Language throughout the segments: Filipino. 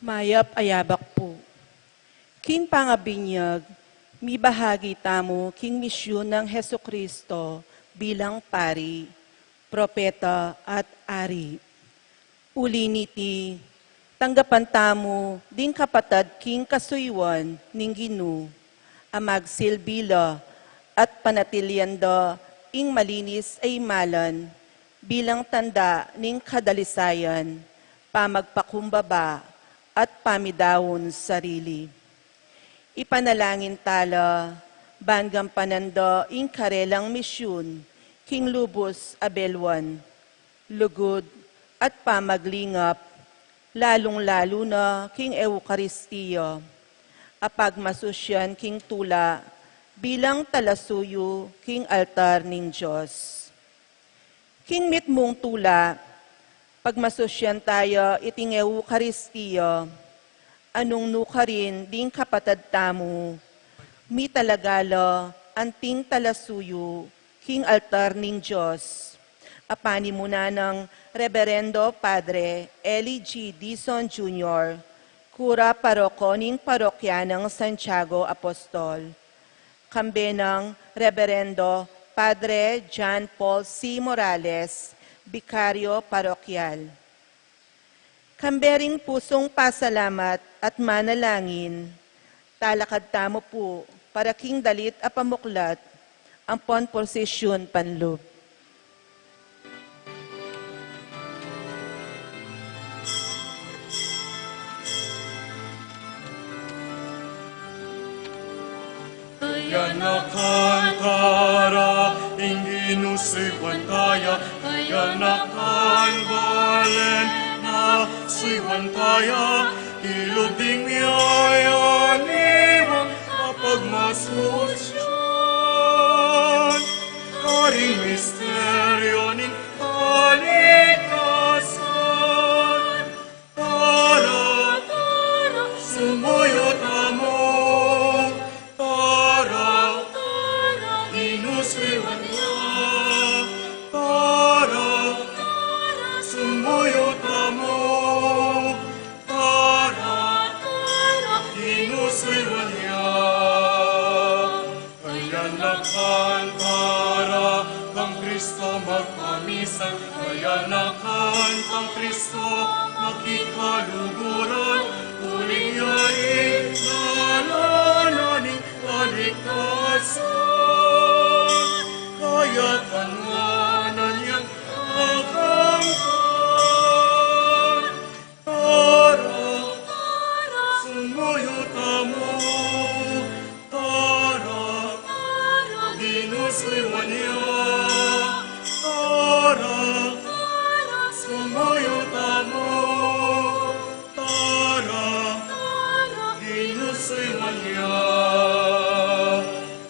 Mayap ayabak po. King pangabinyag, mi bahagi tamo king misyon ng Heso Kristo bilang pari, propeta at ari. Uli niti, tanggapan tamo ding kapatad king kasuywan ning Ginu, amag silbila at panatilyanda ing malinis ay malan bilang tanda ning kadalisayan, pamagpakumbaba at pamidawon sarili. Ipanalangin tala, banggam pananda ing karelang misyon, king lubos abelwan, lugod at pamaglingap, lalong-lalo na king Eukaristiya, apag masusyan king tula, bilang talasuyo king altar ning Diyos. King mitmong tula, pagmasosyan tayo iting Eukaristiya, anong nuka rin ding kapatad tamo, mi talagala anting talasuyo, king altar ning Diyos. Apani muna ng Reverendo Padre Eli G. Dizon Jr., Kura Paroko ning Parokya ng Santiago Apostol. Kambe ng Reverendo Padre John Paul C. Morales, Bikaryo Parokyal. Kambering pusong pasalamat at manalangin, talakad tamo po para king dalit a pamuklat, ang posisyon panloob. Yanakan tara, inginu siwan taya, yanakan balen na siwan taya, ilog ding yayan iwang kapag masusyan. Karing misteryo ning kaligtasan, tara, sumuyo tamo. Kayanakan ang Kristo, makikaluguran, uling yain, nalananing kaligtasan. Kaya kanwanan niyang agangkan. Tara, sumuyo tamo. Tara, dinusliwan niya. Sumuyo tamo, tara, hinusaywan niya.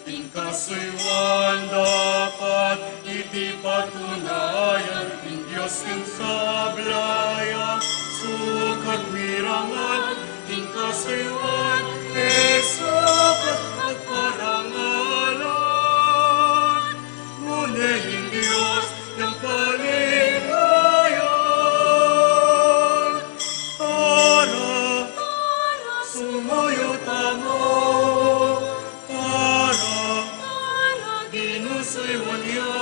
Ingkasaywan dapat iti patunayan, in Diyos ing sablaya, sukat mirangan, ingkasaywan, sukat at parangalan. Ngunit Diyos ng paligayan. Tara, sumuyo tamo. Tara, dinusaywan niya.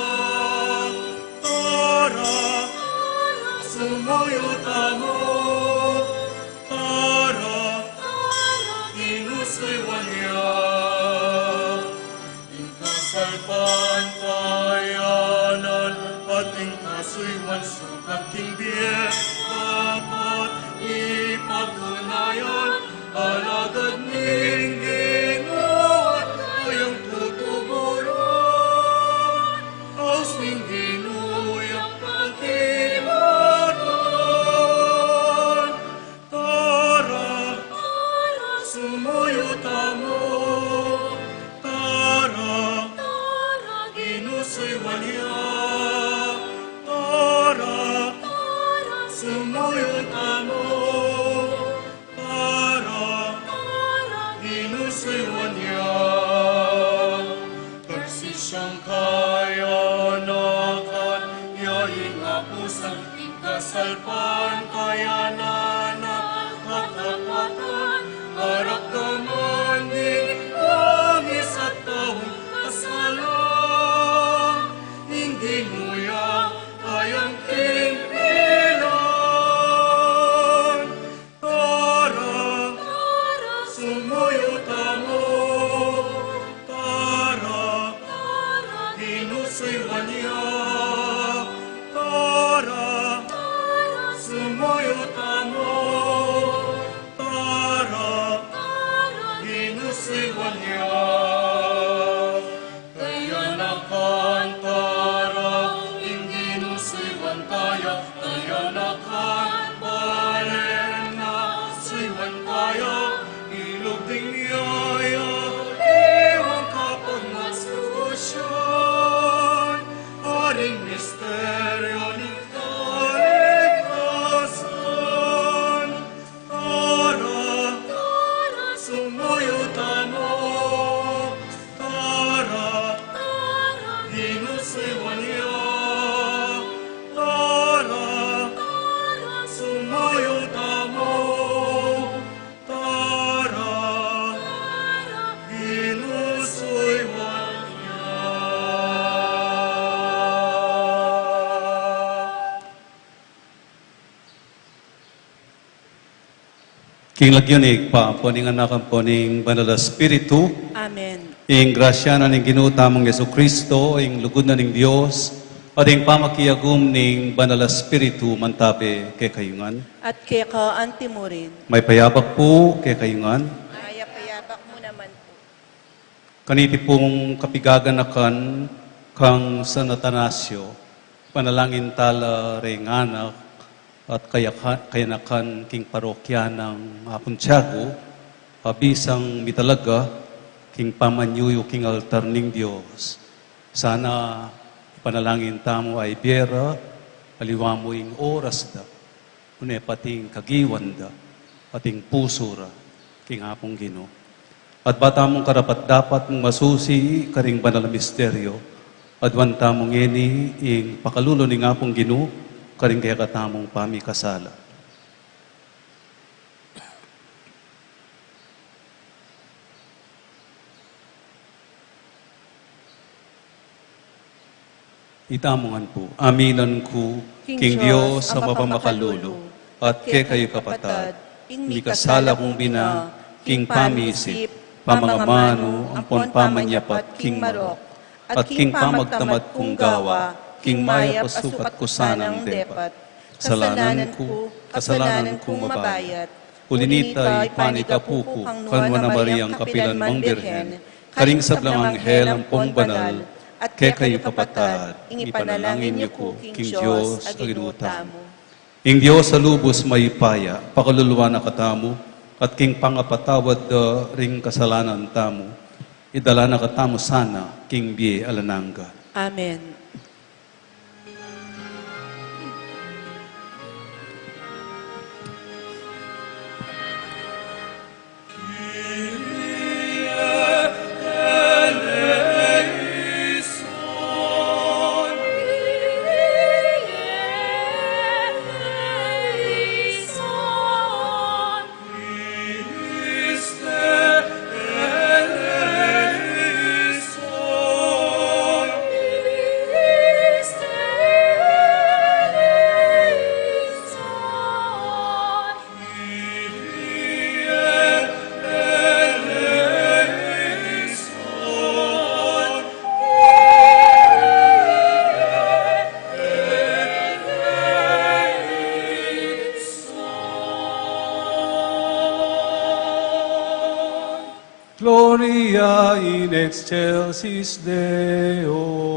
Tara, sumuyo tamo. Tara, dinusaywan niya. Ingkasalpan tayanan, pating kasuywan sukat king biye, dapat ipatunayan, alagad ning Ginoo at kayang tutuguran, aos ning ginuyang pagkibatan. Tara, sumuyo tamo. Tara, inusaywan niya. Tara, sumuyo tamo. Tara, inusaywan niya. Tarsisyang kayanakan, yaing apusan, ikasalpan kayanana, at sumuyo tamo. Tara, hinusuywan niya. Tara, sumuyo tamo. Tara, hinusuywan niya. Kaya nakantara, hindi nusuywan tayo. Kaya nakantbalen na suywan tayo. Ilog ding niyaya, iwan kapag masusyon. Haring misteryo ni kaligtasan. Tara, sumuyo tamo. Tara, hinusuywan niya. Tara, sumuyo tamo. Tara, hinusuywan niya. King lagyonig pa po ning anak po ning Banal na Espiritu, Amen. ing grasya na ning ginutamong Yesu Kristo, ing lugod na ning Dios, at ing pamakiyagum ning Banal na Espiritu mantabi kay kayungan. At kaya ka antimurin, May payabak po kay kayungan. payabak mo naman po. Kaniti pong kapigaganakan kang San Atanasio, panalangin tala ring anak at kayanakan king parokya ng Puntiago, bisang mitalaga king pamanyuyo king altar ning Dios. Sana panalangin tamo ay biera, aliwa mo ing oras da, une pating kagiwan da, pating pusura king apong Ginoo. At bata mong karapat dapat mong masusi karing banal na misteryo. At wanta mong ini ing pakalulo ni nga pong Ginoo karing kaya katamong pamikasala. Itamongan po, aminan ko, King Diyos sa mapamakalulo, at kay kayo kapatad, mi kasala kong bina, King pamisip, pamangamano, ampon pamanyapat, King marok, at King pamagtamad kong gawa, King maya pasukat ko sanang depat. Kasalanan ko mabayat, ulinitay panikapuko, kanwa na Mariang kapilan mang birhen, karing sablang anghel ang pong banal, at kay kayo kapatad, ipanalangin niyo ko, King Diyos, aginutamo. Ing Diyos sa lubos may paya, pakaluluwa na katamo, at king pangapatawad ring kasalanan tamo, idala na katamo sana, King Bie Alananga. Amen. Gloria in excelsis Deo.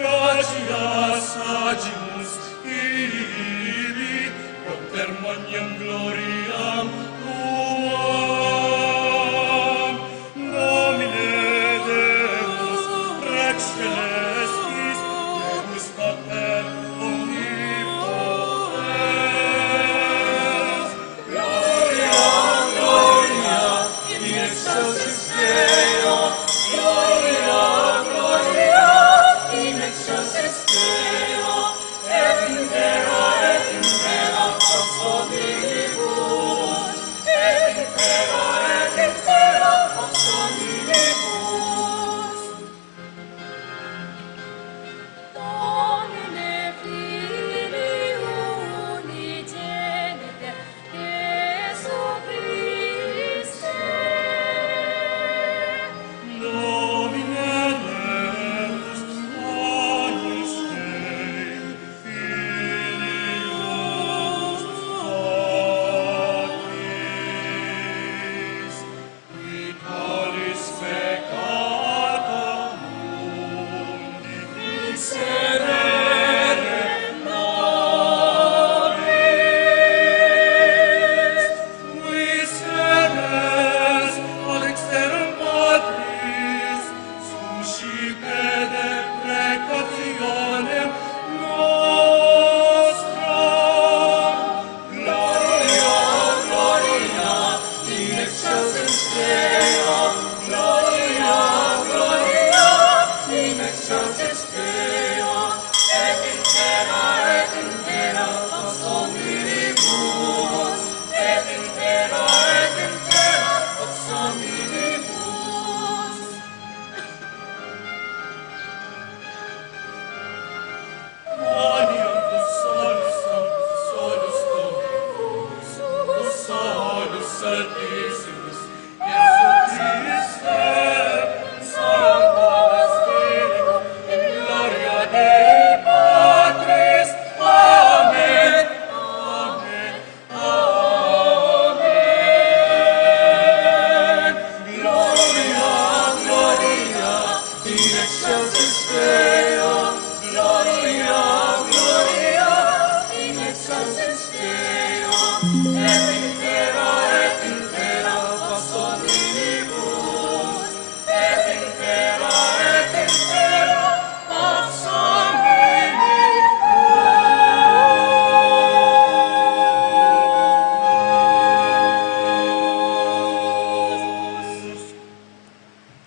Gracias agimus ibi, propter magnam gloriam tuam. Domine Deus, Rex celestis, Deus Pater omnipotens,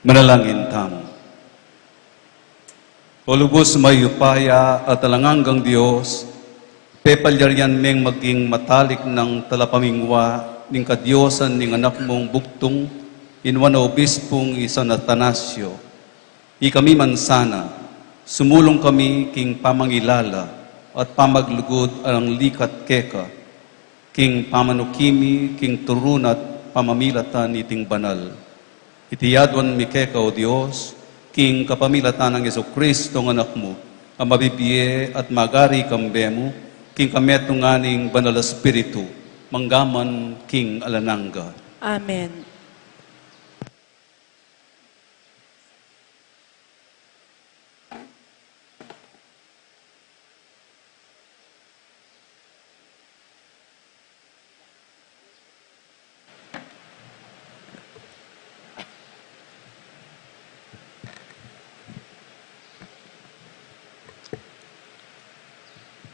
Manalangin tamo. O lubos may upaya at talanganggang Diyos, pepalyaryan meng maging matalik ng talapamingwa ning kadyosan ning anak mong buktong inwan na obispong San Atanasio. Kami man sana, sumulong kami king pamangilala at pamaglugod ang likat keka, king pamanukimi, king turunat pamamilatan iting banal. Itiyadwan mi keka o Diyos, king kapamilatan ng Jesucristo ng anak mo, ang mabibiye at magari kambemo, king kametunganing banal espiritu, manggaman king alananga. Amen.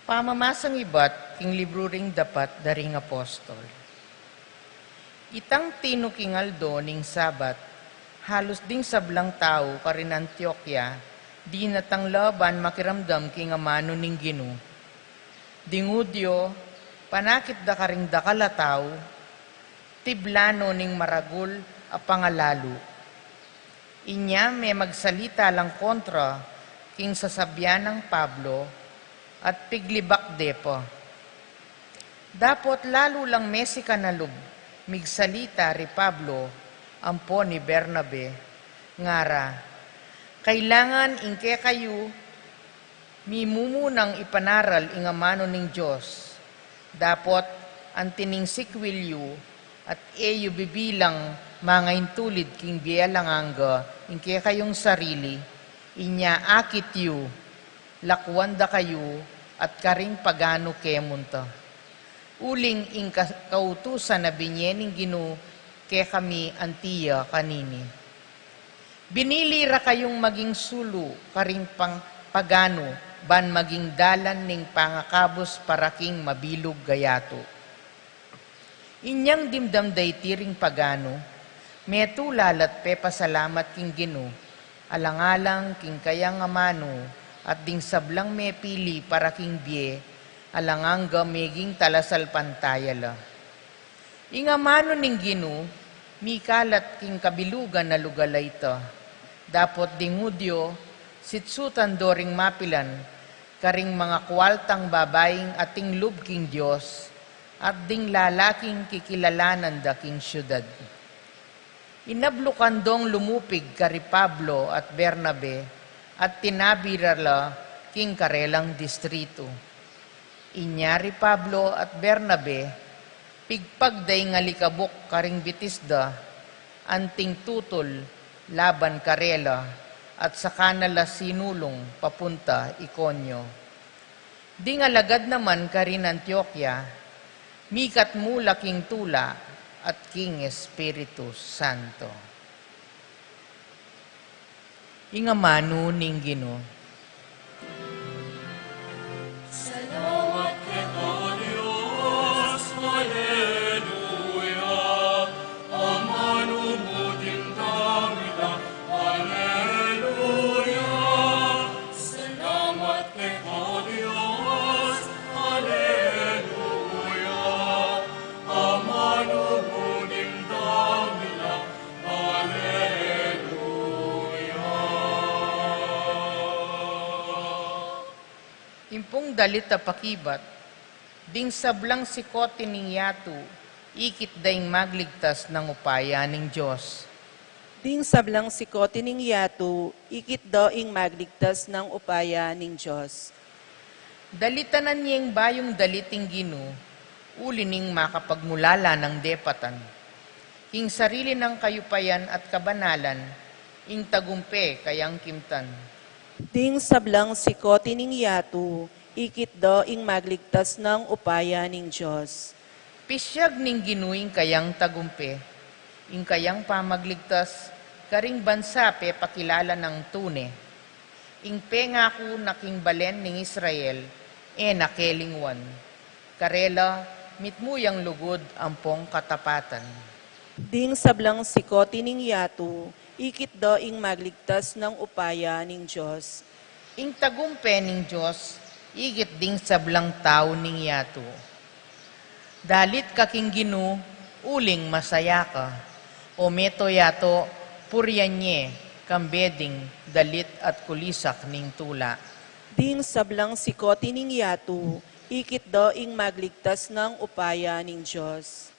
Pamamasang iba't king libro ring dapat daring apostol. Itang tinuking aldo ning sabat, halos ding sablang tao karin Antioquia, di natang laban makiramdam king amano ning Gino. Dingudyo, panakit da karing dakala tao, tiblano ning maragul a pangalalu. Inya may magsalita lang kontra king sasabyan ng Pablo, at piglibak depo. Dapot lalo lang Messi kanalub, migsalita ri Pablo, ampo ni Bernabe, ngara, kailangan ingke kayo, mimumunang ipanaral ingamano ning Diyos. Dapot antining sikwilyo at eyo bibilang mga intulid king bialanganga, ingke kayong sarili, inya akit yu, lakwanda kayo at karing pagano kemunta. Uling ing kautusan na binyening Gino ke kami antiya kanini. Binili ra kayong maging sulu karing pagano ban maging dalan ning pangakabos para king mabilog gayato. Inyang dimdamday tiring pagano, metulalat pe pasalamat king Gino, alang-alang king kayang amano, at ding sablang may pili para king biye, alanganga meging talasal pantayala. Ingamano ning Gino, mikalat king kabilugan na lugalay ito. Dapot dingudyo, sitsutan doring mapilan, karing mga kwaltang babaeng ating lub king Diyos, at ding lalaking kikilalanan da king syudad. Inablukan dong lumupig kari Pablo at Bernabe, at tinabirala king karelang distrito. Inyari Pablo at Bernabe, pigpagday nga likabok karing Bitisda, anting tutol, laban karela, at sa kanala sinulong papunta Ikonyo. Di nga lagad naman karin Antioquia, mikat mula king tula at king Espiritu Santo. Ingamano ning Gino. Salamat kita, Diyos, Hallelujah. Amano mo din damila, Hallelujah. Salamat kita, Diyos, Hallelujah. Amano mo din damila, Hallelujah. Impong dalit a pakibat, ding sablang sikote ning yatu, ikit daing magligtas ng upaya ning Diyos. Ding sablang sikote ning yato, ikit doing magligtas ng upaya ning Diyos. Dalitanan niyang bayong daliting Gino, uli ning makapagmulala ng depatan. King sarili ng kayupayan at kabanalan, ing tagumpe kayang kimtan. Ding sablang sikote ning yato, ikit doing magligtas ng upaya ning Diyos. Pisyag ning ginuing kayang tagumpe, ing kayang pamagligtas, karing bansa pe pakilala ng tune. Ing pengako naking balen ning Israel, nakelingwan. Karela, mitmuyang lugod ampong katapatan. Ding sablang sikote ning yato, ikit do ing magligtas ng upaya ning Diyos. Ing tagumpe ning Diyos, igit ding sablang tao ning yato. Dalit kaking ginu, uling masaya ka. O meto yato, puryanye, kambeding, dalit at kulisak ning tula. Ding sablang sikoti ning yatu, ikit do ing magligtas ng upaya ning Diyos.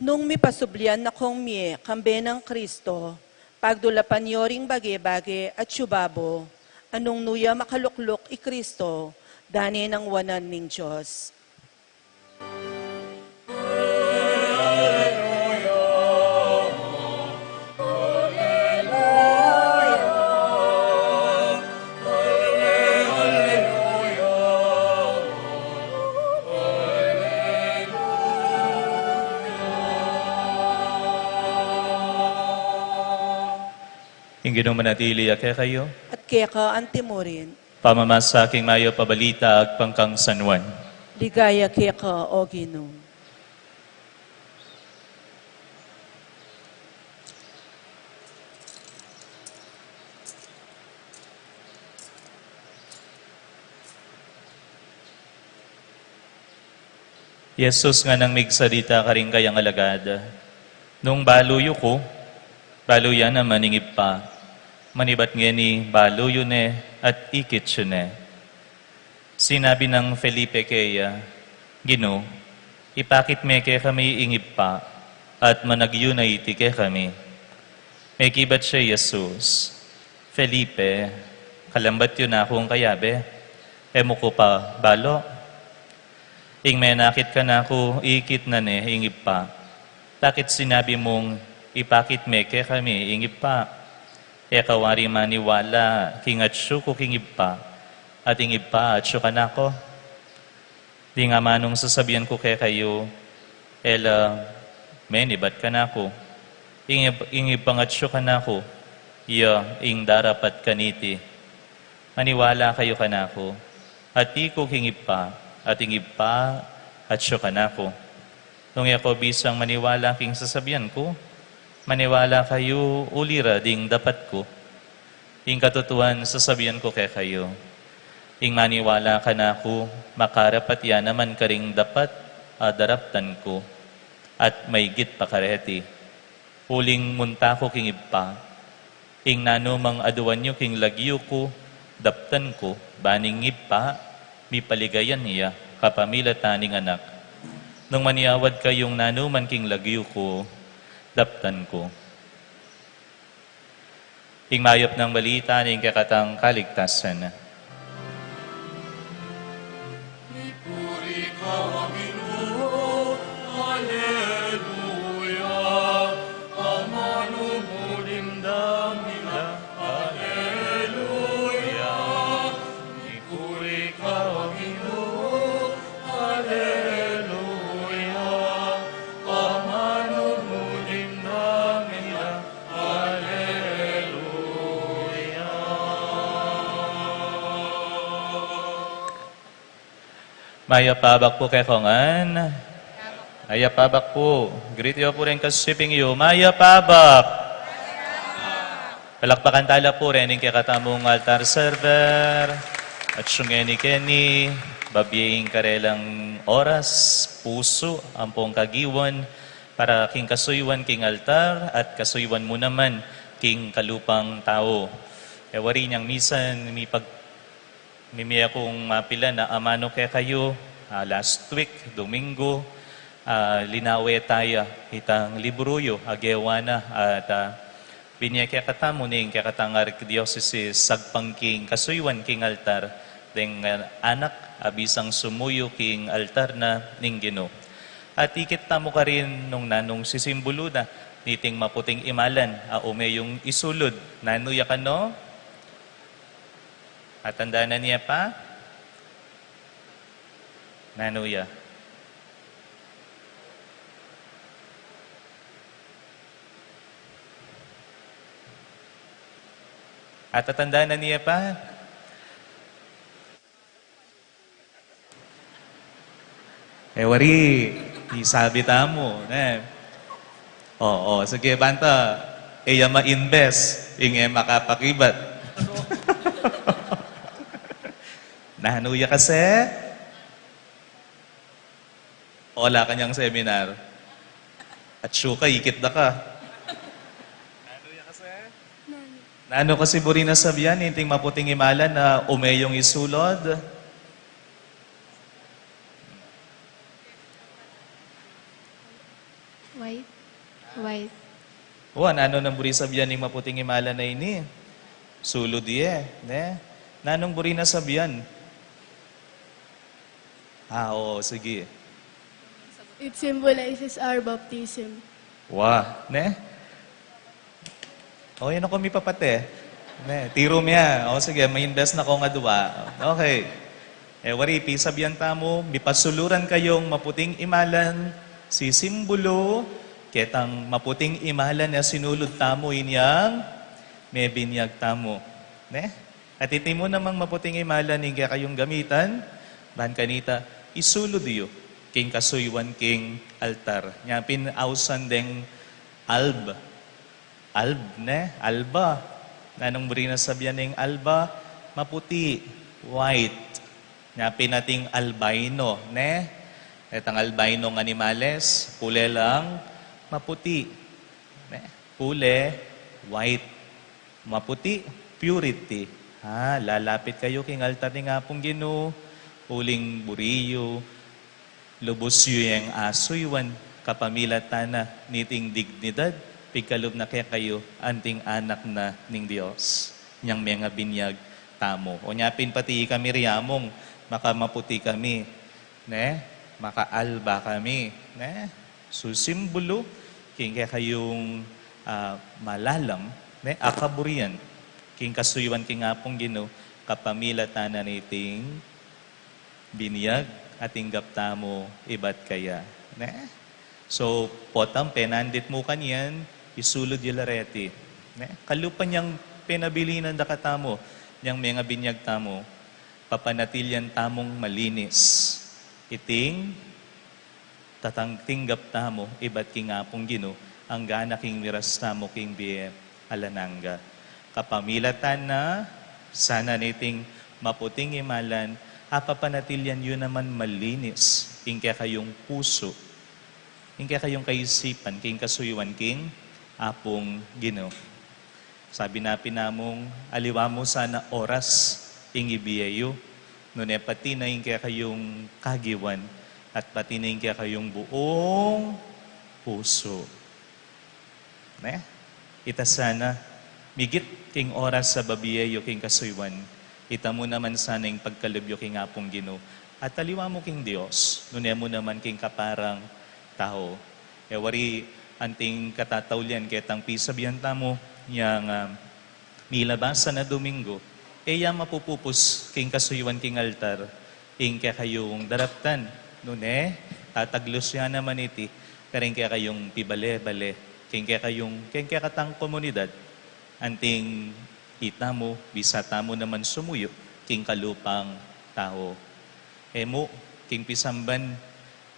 Nung mipasublian na kong mie, kambe ng Kristo, pagdulapan nyo ring bage-bage at syubabo, anong nuya makaluklok i Kristo, dani ng wanan ning Diyos. Ingino manatili ake kayo, At kaya ka antimurin, pamamasaking mayo pabalita ag pangkang San Juan. ligaya kaya ka o Ginoo. Yesus nga nang migsalita ka rin kayang alagad. Nung baluyo ko, baluyan na maningip pa. Manibat nga ni baluyo ne at ikit siya ne. Sinabi ng Felipe kaya, Gino, ipakit me kaya kami ingip pa at managyunay iti kaya kami. May kibat siya Jesus. Felipe, kalambat yun na akong kayabe. Emo ko pa balo. Ing may nakit ka na ako, ikit na ne, ingip pa. Bakit sinabi mong ipakit me kaya kami, ingip pa? E kawari maniwala, kingatsyo ko kingip pa, at ingip pa, atsyo ka na ko. Di nga manong sasabihan ko kaya kayo, ela, menibat ka na ko. Ingip pa atsyo ka na ko, iya, ing darapat kaniti. Maniwala kayo ka na ko, at di ko kingip pa, at ingip pa, atsyo ka na ko. Nung ako bisang maniwala king sasabihan ko, maniwala kayo ulira ding dapat ko. Ing katutuan sasabihan ko kay kayo. Ing maniwala ka na ko, makarapat yan naman ka ring dapat daraptan ko. At may git pa kareti. Uling munta ko king ipa. Ing nanumang aduan nyo king lagyo ko, daptan ko, baning ipa, mi paligayan niya, kapamila taning anak. Nung maniawad kayong nanuman king lagyo ko, daptan ko. Ing mayop ng balita ning kakatang kaligtasan. Ipuri ka, Ginoo, Alleluia. Amanumulim damila, Alleluia. Ipuri ka, Ginoo, Alleluia. Amanumulim damila, Maya pabak po kay Kongan. Maya pabak po. Greet you po rin kasiping iyo. Maya pabak. Palakpakan tala po rin kay katamong altar server. At syungeni Kenny. Babiying karelang oras, puso, ampong kagiwan. Para king kasuywan king altar at kasuywan mo naman king kalupang tao. Wari niyang misan, mimi akong mapila na amano kaya kayo last week, Domingo, linawe tayo itang libruyo, agewana at binya kaya katamo ning kaya katang Archdiocese sagpang king kasuywan king altar deng anak abisang sumuyo king altar na ning Ginoo. At ikit tamo ka rin nung nanong sisimbolo na niting maputing imalan, ume yung isulod, nanuya ka no? At tanda na niya pa? Nanuya. At tatandaan na niya pa, wari, isabi mo. Oo, sige, banta. Ma-invest, makapakibat. Nahanuya kasi, wala kanyang seminar. At syuka, ikit na ka. Nahanuya kasi? Nano kasi buri na sabihan, hinting maputing imalan na umeyong isulod. White. White. Nano nang buri sabihan ng maputing imalan na ini. Sulod ne? Nanong buri na sabihan? Oo, sige. It symbolizes our baptism. Ne? Yan ako mi papate. Ne, tiro miya. Sige, may invest na ko nga duwa. Okay. Wari, sabihan tamo, mipasuluran kayong maputing imalan, si simbolo, ketang maputing imalan na sinulod tamo inyang, may binyag tamo. Ne? At iti mo namang maputing imalan, hindi kayong gamitan, ban kanita, isulod iyo, king kasuywan, king altar. Nya pinausan deng alb. Alb, ne? Alba. Nanong buri na sabihan ng alba, maputi, white. Nya pinating albino, ne? Etang albino ng animales, pule lang, maputi. Ne? Pule, white. Maputi, purity. Lalapit kayo king altar ni nga pong Ginoo, uling buriyo, lubos yu yung asuywan, kapamilatan na niting dignidad, pigkalob na kaya kayo, anting anak na ning Diyos, niyang mga binyag tamo. O nyapin pati kami riyamong, makamaputi kami, ne? Makaalba kami, ne? Susimbolo, king kaya kayong malalam, ne? Akaburian, king kasuywan king apong Ginoo, kapamilatan na niting binyag at inggap tamo ibat kaya. Ne? So, potang penandit mo kanyan, isulod yilareti. Ne? Kalupan niyang penabilinan da katamo, niyang mga binyag tamo, papanatilyan tamong malinis. Iting, tatangtinggap tamo, ibat king apong Ginoo, ang gana king miras tamo king biye alananga. Kapamilatan na, sana niting maputing imalan, apapanatilyan yun naman malinis, king kayong puso, king kayong kaisipan, king kasuyuan, king apong Ginoo. Sabi na pinamong, aliwa mo sana oras, king ibiyayo, nune pati na king kayong kagiwan, at pati na king kayong buong puso. Ne? Ita sana, migit king oras sa babiyayo, king kasuyuan, ita mo naman sana yung pagkalubyo king apong Ginoo. At taliwa mo king Diyos, nunya mo naman king kaparang tao. Wari anting katatawlian ketang pisabihan tamo yang milabasan na Domingo, mapupupos king kasuyuan king altar, king kaya kayong daraptan. Nune, tataglos yan naman iti, karing kaya kayong pibale-bale, king kaya katang komunidad, anting kita mo, bisata mo naman sumuyo, king kalupang tao. Mo, king pisamban,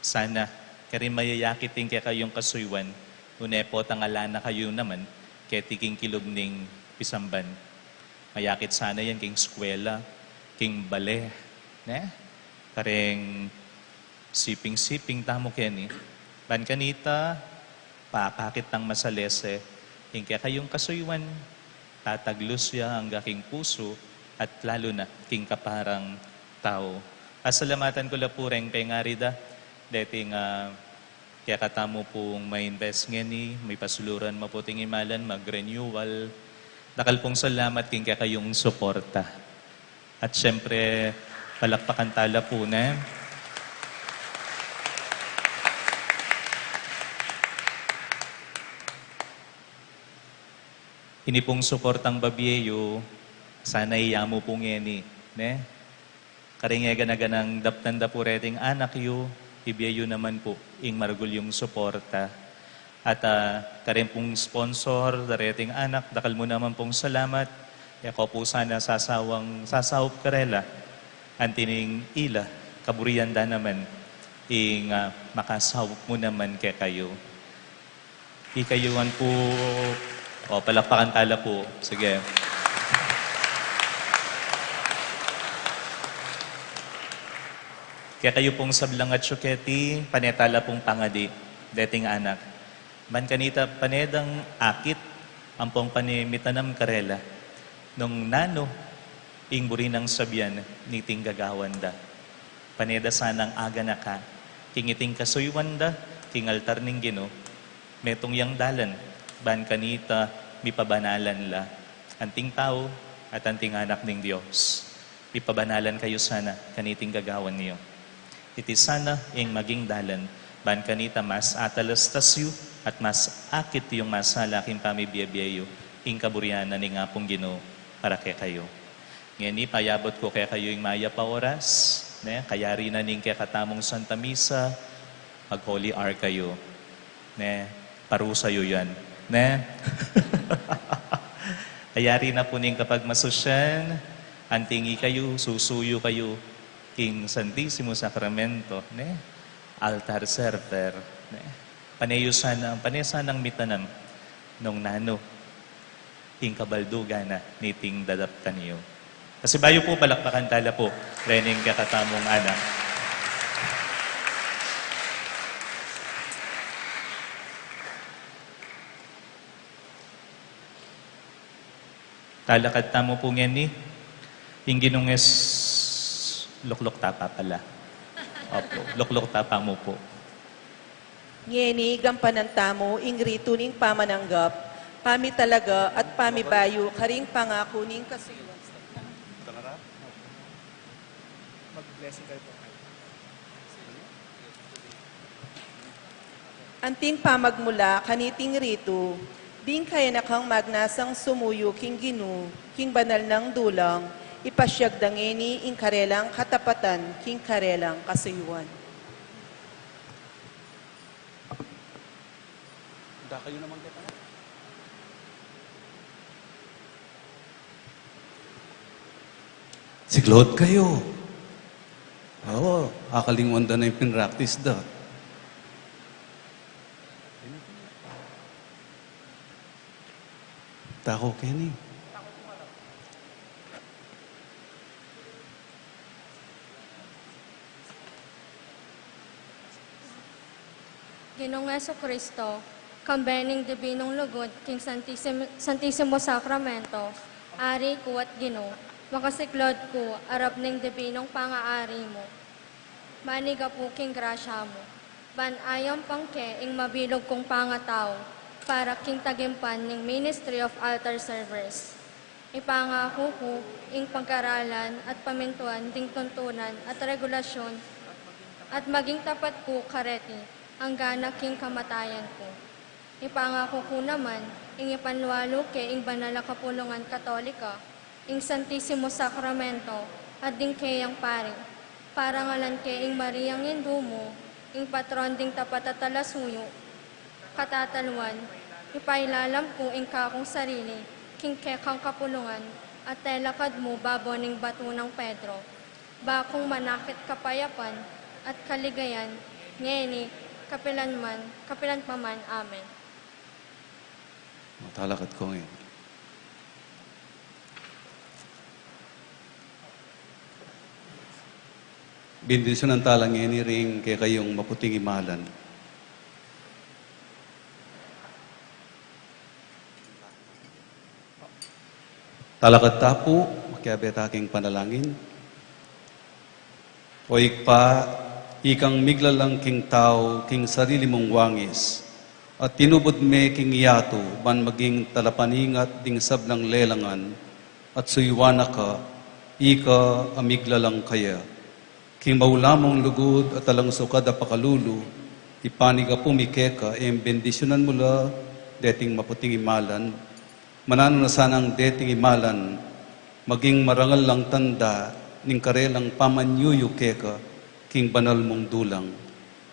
sana, kari mayayakit king kaya kayong kasuywan, unepo tangala na kayo naman, kaya tiking kilubning pisamban. Mayakit sana yan, king skwela, king bale, ne? Karing siping-siping tamo keni. Ban kanita, pakakit ng masalese, king kaya kayong kasuywan, tataglos siya ang aking puso at lalo na king kaparang tao. Asalamatan ko la po rin kay Ngarida, dating kaya katamo pong may invest ni, may pasuluran maputing imalan, mag-renewal. Dakal pong salamat king kaya kayong suporta. At syempre, palakpakan tala po na. Ini pong suportang babiyeyo, sana iyamo pong yeni, ne? Karingega na ganang daptan da po reting anak yu, ibiyayo naman po, ing marugul yung suporta. At karin pong sponsor, da reting anak, dakal mo naman pong salamat. Ako po sana sasawop karela, antining ila, kaburian da naman, ing makasawop mo naman kay kayo. Ikayuan po, palakpakan tala po. Sige. Kaya kayo pong sablang at syuketi, panetala pong pangadi, dating anak. Man kanita panedang akit, ang pong panimitanam karela, nung nano, ing burinang sabyan, niting gagawan da. Paneda sanang aga na ka, kingiting kasuywan da, king altar ning Gino, metong yang dalan, ban kanita, mipabanalan la, anting tao at anting anak ning Diyos. Mipabanalan kayo sana, kaniting gagawan niyo. Iti sana ing maging dalan, ban kanita mas atalastas yu at mas akit yung masalaking pamibiyabyayo, ing kaburianan ni nga pong Ginoo para kay kayo. Ngayon payabot ko kay kayo yung maya pa oras, ne? Kaya rin na ning kay katamong Santa Misa, mag-Holy Hour kayo. Ne? Parusa yu yan. Ne? Kaya rin na po ning kapag masusyan, antingi kayo, susuyo kayo, King Santissimo Sacramento, ne? Altar server, ne? Panesan ng mitanam nung nano, king kabalduga na niting dadaptan niyo. Kasi bayo po palakpakan tala po, rening kakatamong anak. Talakad tamo po ngayon ni, yung ginunges luklok tapa pala. Opo, luklok tapa mo po. Ngeni, gampanantamo, ingrito ning pamananggap, pami talaga at pami bayo, karing pangako ning kasuywan. Anting pamagmula, kaniting rito, ding kaya nakang magnasang sumuyo king Ginu, king banal ng dulang, ipasyag dangeni ing karelang katapatan, king karelang kasuywan. Siglot kayo. Oo, akalingwan da na yung pinractice da. Tako, Kenny. Ginoong Kristo, kambening dibinong lugod, king Santissimo Sacramento, ari ko at Ginoo, makasiklod ko, arap ning dibinong pangaari mo. Maniga po king grasya mo, ban ayam pangke ing mabilog kong pangatao, para king tagimpan ning Ministry of Altar Service. Ipangako ko ing pagkaralan at pamintuan ding tuntunan at regulasyon at maging tapat ko kareti hanggang king kamatayan ko. Ipangako ko naman ing ipanwalo ke ing banal na kapulungan Katolika, ing Santissimo Sacramento at ding kayang pari, para ngalan ke ing Mariang Indumo, ing patron ding tapat at talasuyo, katatalwan, ipailalam ko ing kakong sarili, king kekang kapulungan, at telakad mo baboning bato ng Pedro, bakong manakit kapayapan at kaligayan, ngeni, kapilan paman, amen. Matalakad ko ngayon. Bindisyon ng talang ini ring kay kayong maputing imalan. Talakad tapo, makiabet aking panalangin. O ikpa, ikang miglalang king tao, king sarili mong wangis, at tinubod me king yato, ban maging talapaningat ding sablang lelangan, at suywana ka, ika amiglalang kaya. King maulamong lugod at alang sukad a pakalulu, ipaniga pumikeka, bendisyonan mula, deting maputing imalan, manano na sanang deting imalan, maging marangal lang tanda, ning karelang pamanyuyo keka, king banal mong dulang.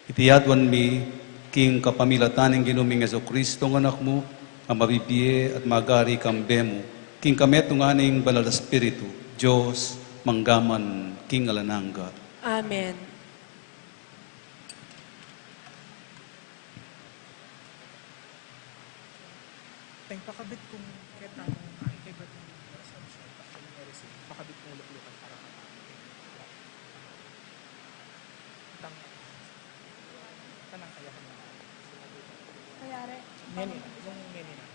Itiyadwan mi, king kapamilataning ginuming Yeso Kristo ng anak mo, ang mabibiye at magari kambemo, king kameto nga ning banal na Espiritu, Diyos, manggaman, king alananga. Amen. Teng pakabit kung kita kay ba't yung assumption actually na-receive, pakabit kong luklukan para tang tanang kaya ka na. Kayari. Neni na, yung neni na.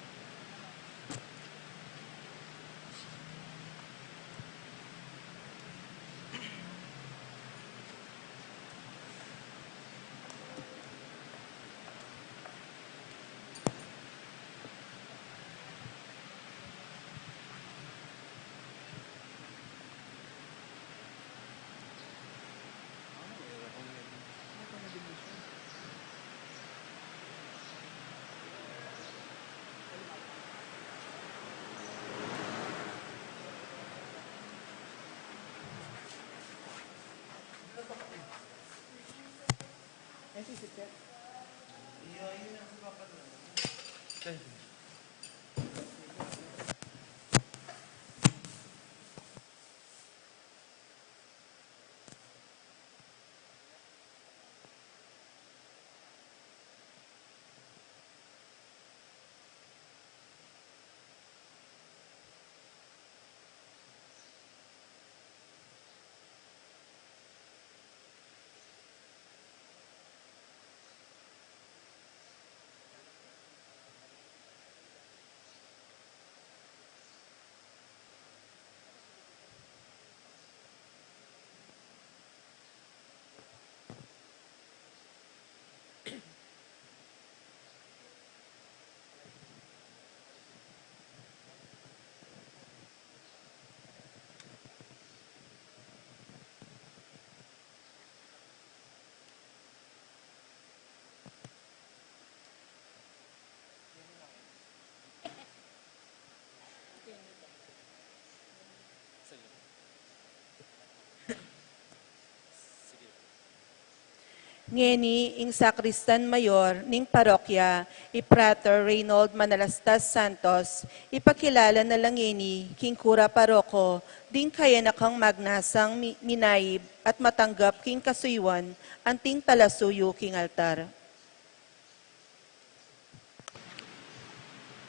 Ngeni, ing sakristan mayor, ning parokya, Prater Reynold Manalastas Santos, ipakilala na lang ngeni, king kura paroko, ding kaya nakang magnasang minayib at matanggap king kasuywan, anting talasuyo king altar.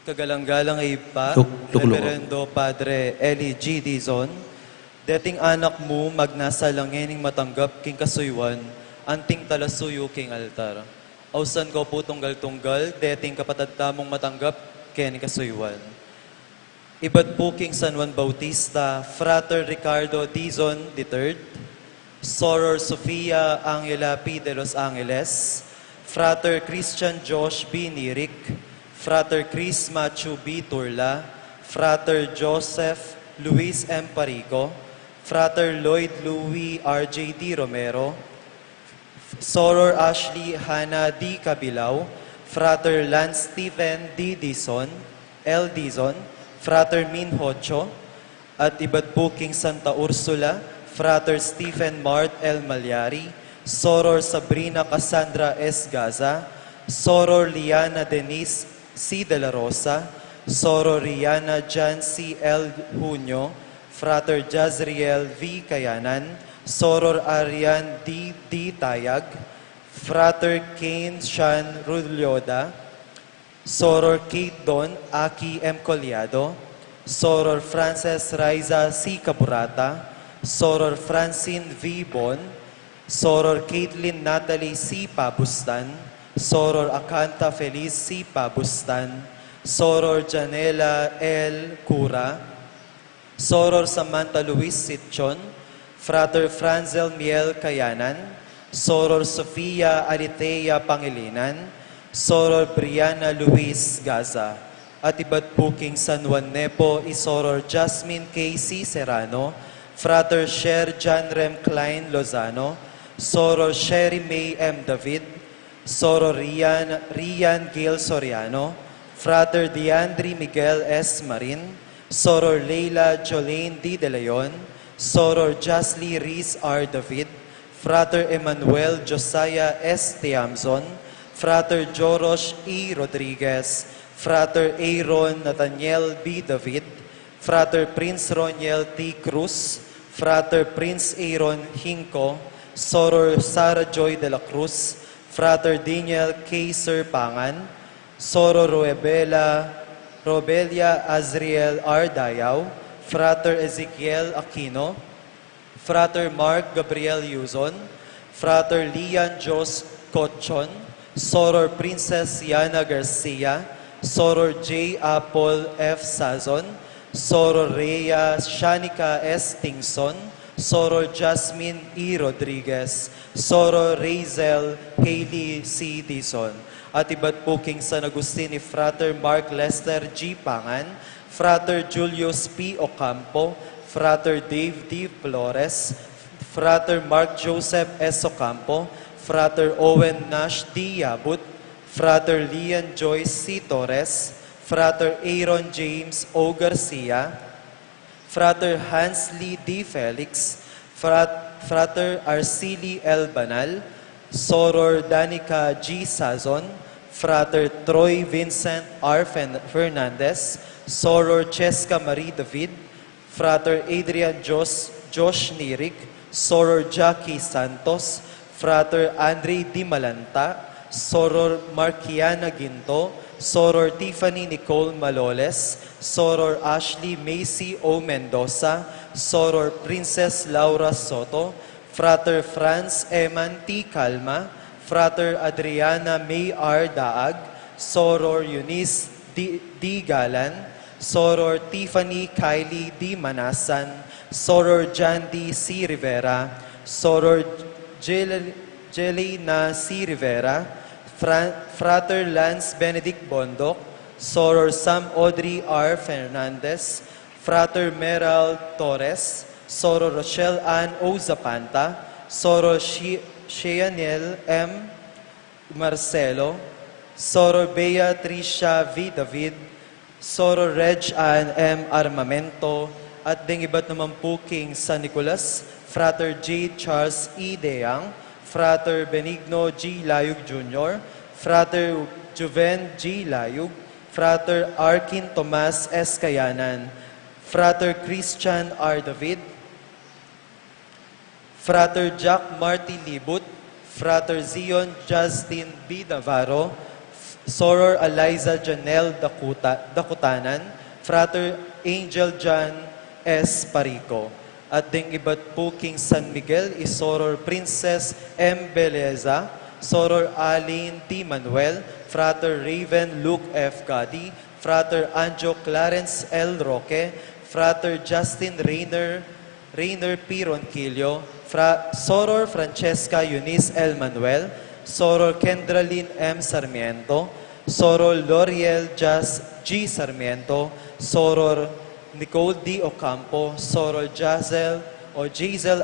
Kagalang-galang ay pa, Tuklo. Reverendo Padre Eli G. Dizon, dating anak mo magnasa langining matanggap king kasuywan, anting talasuyo king altar. Ausan ko po tunggal-tunggal, dating kapatadtamong matanggap king kasuywan. Ibad po king San Juan Bautista, Frater Ricardo Dizon III, Soror Sofia Angela P. de los Angeles, Frater Christian Josh B. Nirik, Frater Chris Machu B. Turla, Frater Joseph Luis M. Parico, Frater Lloyd Louis R.J. D. Romero, Soror Ashley Hannah D. Cabilao, Frater Lance Stephen D. Dizon, L. Dizon, Frater Min Hocho, at iba't buking Santa Ursula, Frater Stephen Mart L. Malyari, Soror Sabrina Cassandra S. Gaza, Soror Liana Denise C. De La Rosa, Soror Rihanna Jan C. L. Junio, Frater Jazriel V. Kayanan, Soror Arian D. D. Tayag, Frater Kane Sean Rulyoda, Soror Kate Don Aki M. Collado, Soror Frances Raiza C. Caburata, Soror Francine V. Bon, Soror Caitlin Natalie C. Pabustan, Soror Acanta Feliz C. Pabustan, Soror Janela L. Cura, Soror Samantha Luis Sitchon, Frater Franzel Miel Kayanan, Soror Sofia Alitea Pangilinan, Soror Brianna Luis Gaza, at iba't puking San Juan Nepo, Soror Jasmine K.C. Serrano, Frater Sher John Rem Klein Lozano, Soror Sherry May M. David, Soror Rian Gail Soriano, Frater Diandri Miguel S. Marin, Soror Leila Jolene D. De Leon, Soror Jasly Riz R. David, Frater Emmanuel Josiah S. Tiamson, Frater Joros E. Rodriguez, Frater Aaron Nathaniel B. David, Frater Prince Roniel T. Cruz, Frater Prince Aaron Hinco, Soror Sara Joy de la Cruz, Frater Daniel K. Serpangan, Soror Robelia Azriel R. Dayaw, Frater Ezekiel Aquino, Frater Mark Gabriel Yuzon, Frater Lian Jos Cochon, Soror Princess Yana Garcia, Soror J. Apple F. Sazon, Soror Rhea Shanika S. Tingson, Soror Jasmine E. Rodriguez, Soror Razel Haley C. Dizon, at iba't po King San Agustin ni Frater Mark Lester G. Pangan, Frater Julius P. Ocampo, Frater Dave D. Flores, Frater Mark Joseph S. Ocampo, Frater Owen Nash D. Yabut, Frater Lian Joyce C. Torres, Frater Aaron James O. Garcia, Frater Hans Lee D. Felix, Frater Arceli L. Banal, Soror Danica G. Sazon, Frater Troy Vincent R. Fernandez, Soror Cheska Marie David, Frater Adrian Josh Nirig, Soror Jackie Santos, Frater Andre Di Malanta, Soror Marquiana Ginto, Soror Tiffany Nicole Maloles, Soror Ashley Macy O. Mendoza, Soror Princess Laura Soto, Frater Franz Eman T. Calma, Frater Adriana May R. Daag, Soror Eunice D. Galan, Soror Tiffany Kylie D. Manasan, Soror John D. C. Rivera, Soror Jelena C. Rivera, Frater Lance Benedict Bondok, Soror Sam Audrey R. Fernandez, Frater Meral Torres, Soror Rochelle Ann O. Zapanta, Soror Sheanel M. Marcelo, Soror Beatricia V. David, Soror Reg Ann M. Armamento, at ding iba't naman po King San Nicolas, Frater J. Charles E. Deang, Frater Benigno G. Layug Jr., Frater Juven G. Layug, Frater Arkin Tomas S. Kayanan, Frater Christian R. David, Frater Jack Marty Libut, Frater Zion Justin B. Navarro, Soror Eliza Janelle Dakutanan, Frater Angel John S. Parico. At ding iba't po King San Miguel is Soror Princess M. Beleza, Soror Aline T. Manuel, Frater Raven Luke F. Gadi, Frater Anjo Clarence L. Roque, Frater Justin Rainer P. Ronquillo, Soror Francesca Eunice L. Manuel, Soror Kendralyn M. Sarmiento, Soror L'Oriel G. Sarmiento, Soror Nicole D. Ocampo, Soror Jazel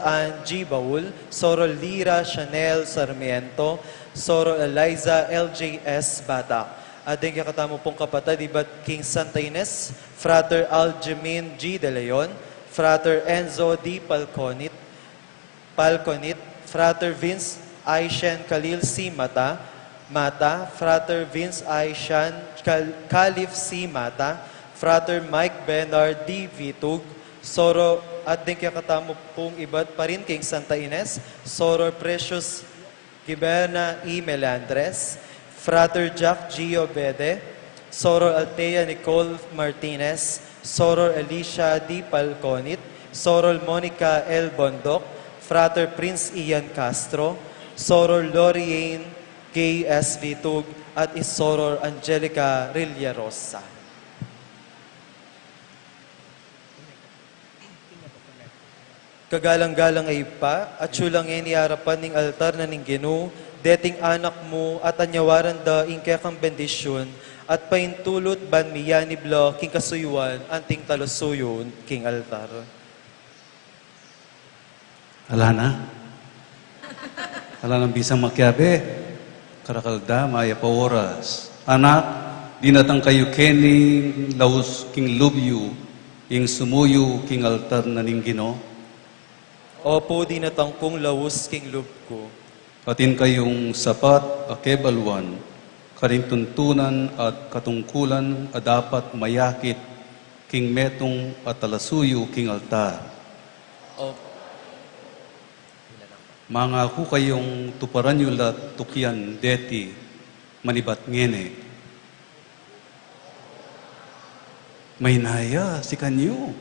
Ann G. Baul, Soror Lira Chanel Sarmiento, Soror Eliza LJS Batak. At din kakatamo pong kapatid, iba't King Santa Ines, Frater Algemin G. De Leon, Frater Enzo D. Palconit, Frater Vince Aishan Khalil C. Mata, Frater Vince Aishan Calif C. Mata, Frater Mike Bernard D. Vitug, Soror at din kakatamo pong iba't pa rin King Santa Ines, Soror Precious Giberna E. Melandres, Frater Jack G. Obede, Soror Altea Nicole Martinez, Soror Alicia D. Palconit, Soror Monica L. Bondok, Frater Prince Ian Castro, Soror Loriane K. S. Vitug, at is Soror Angelica Rilla Rosa. Kagalang-galang ay pa, at syulangin harapan ning altar na ning Ginoo, deting anak mo at anyawaran da ingkekang bendisyon, at paintulot ban miyanibla king kasuyuan, anting talusuyon king altar. Alana? Alana bisang makiabe, karakalda, maya pa oras. Anak, dinatang kayo kening laus king lubyu, ing sumuyo king altar na ning Ginoo. Opo, dinatang kong lawus king loob ko. Atin kayong sapat, akebalwan, karintuntunan at katungkulan a dapat mayakit king metong at talasuyo king altar. Opo. Mga ku kayong tuparan yulat tukyan deti manibat ngene. May naya si kanyo.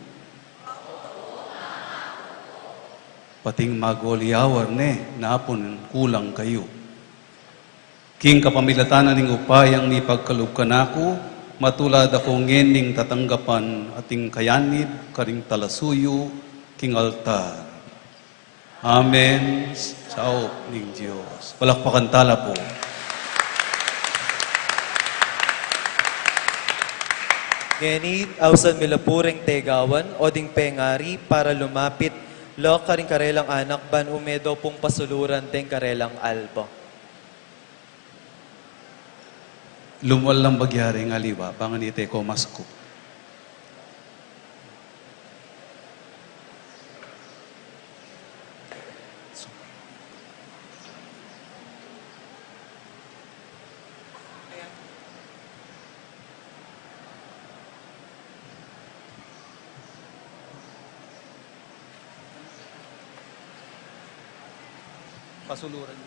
Pating magoliawar ne, napon kulang kayo. King kapamilatanan ning upayang ni pagkalugkan ako, matulad ako ngening tatanggapan ating kayanid, karing talasuyo, king altar. Amen. Sao ning Diyos. Palakpakan tala po. Ngeni, awsan milapuring tegawan, o ding pengari para lumapit, lo karing karelang anak, ban umedo pong pasuluran teng karelang alba. Lumwal lang bagyari ng aliwa, panganite ko masko. Pasuluran.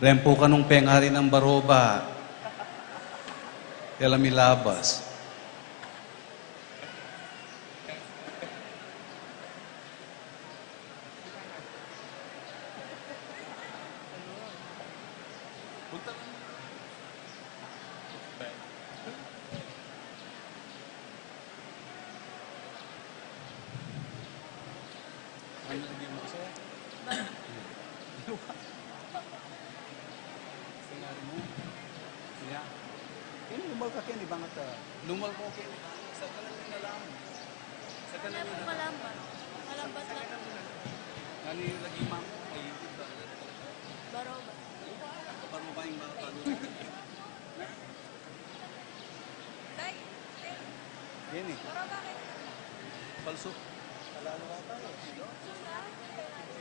Rempo ka nung pengari ng baroba. Kaya milabas. Lumal ka kini banget ka. Lumal ko kini. Sa kanan na lang. Sa kanan na lang. Malambat lang. Kani lagi mamo ay Baroba. paano ba yung mga talo? Gini. Palso. Alalo ka tayo.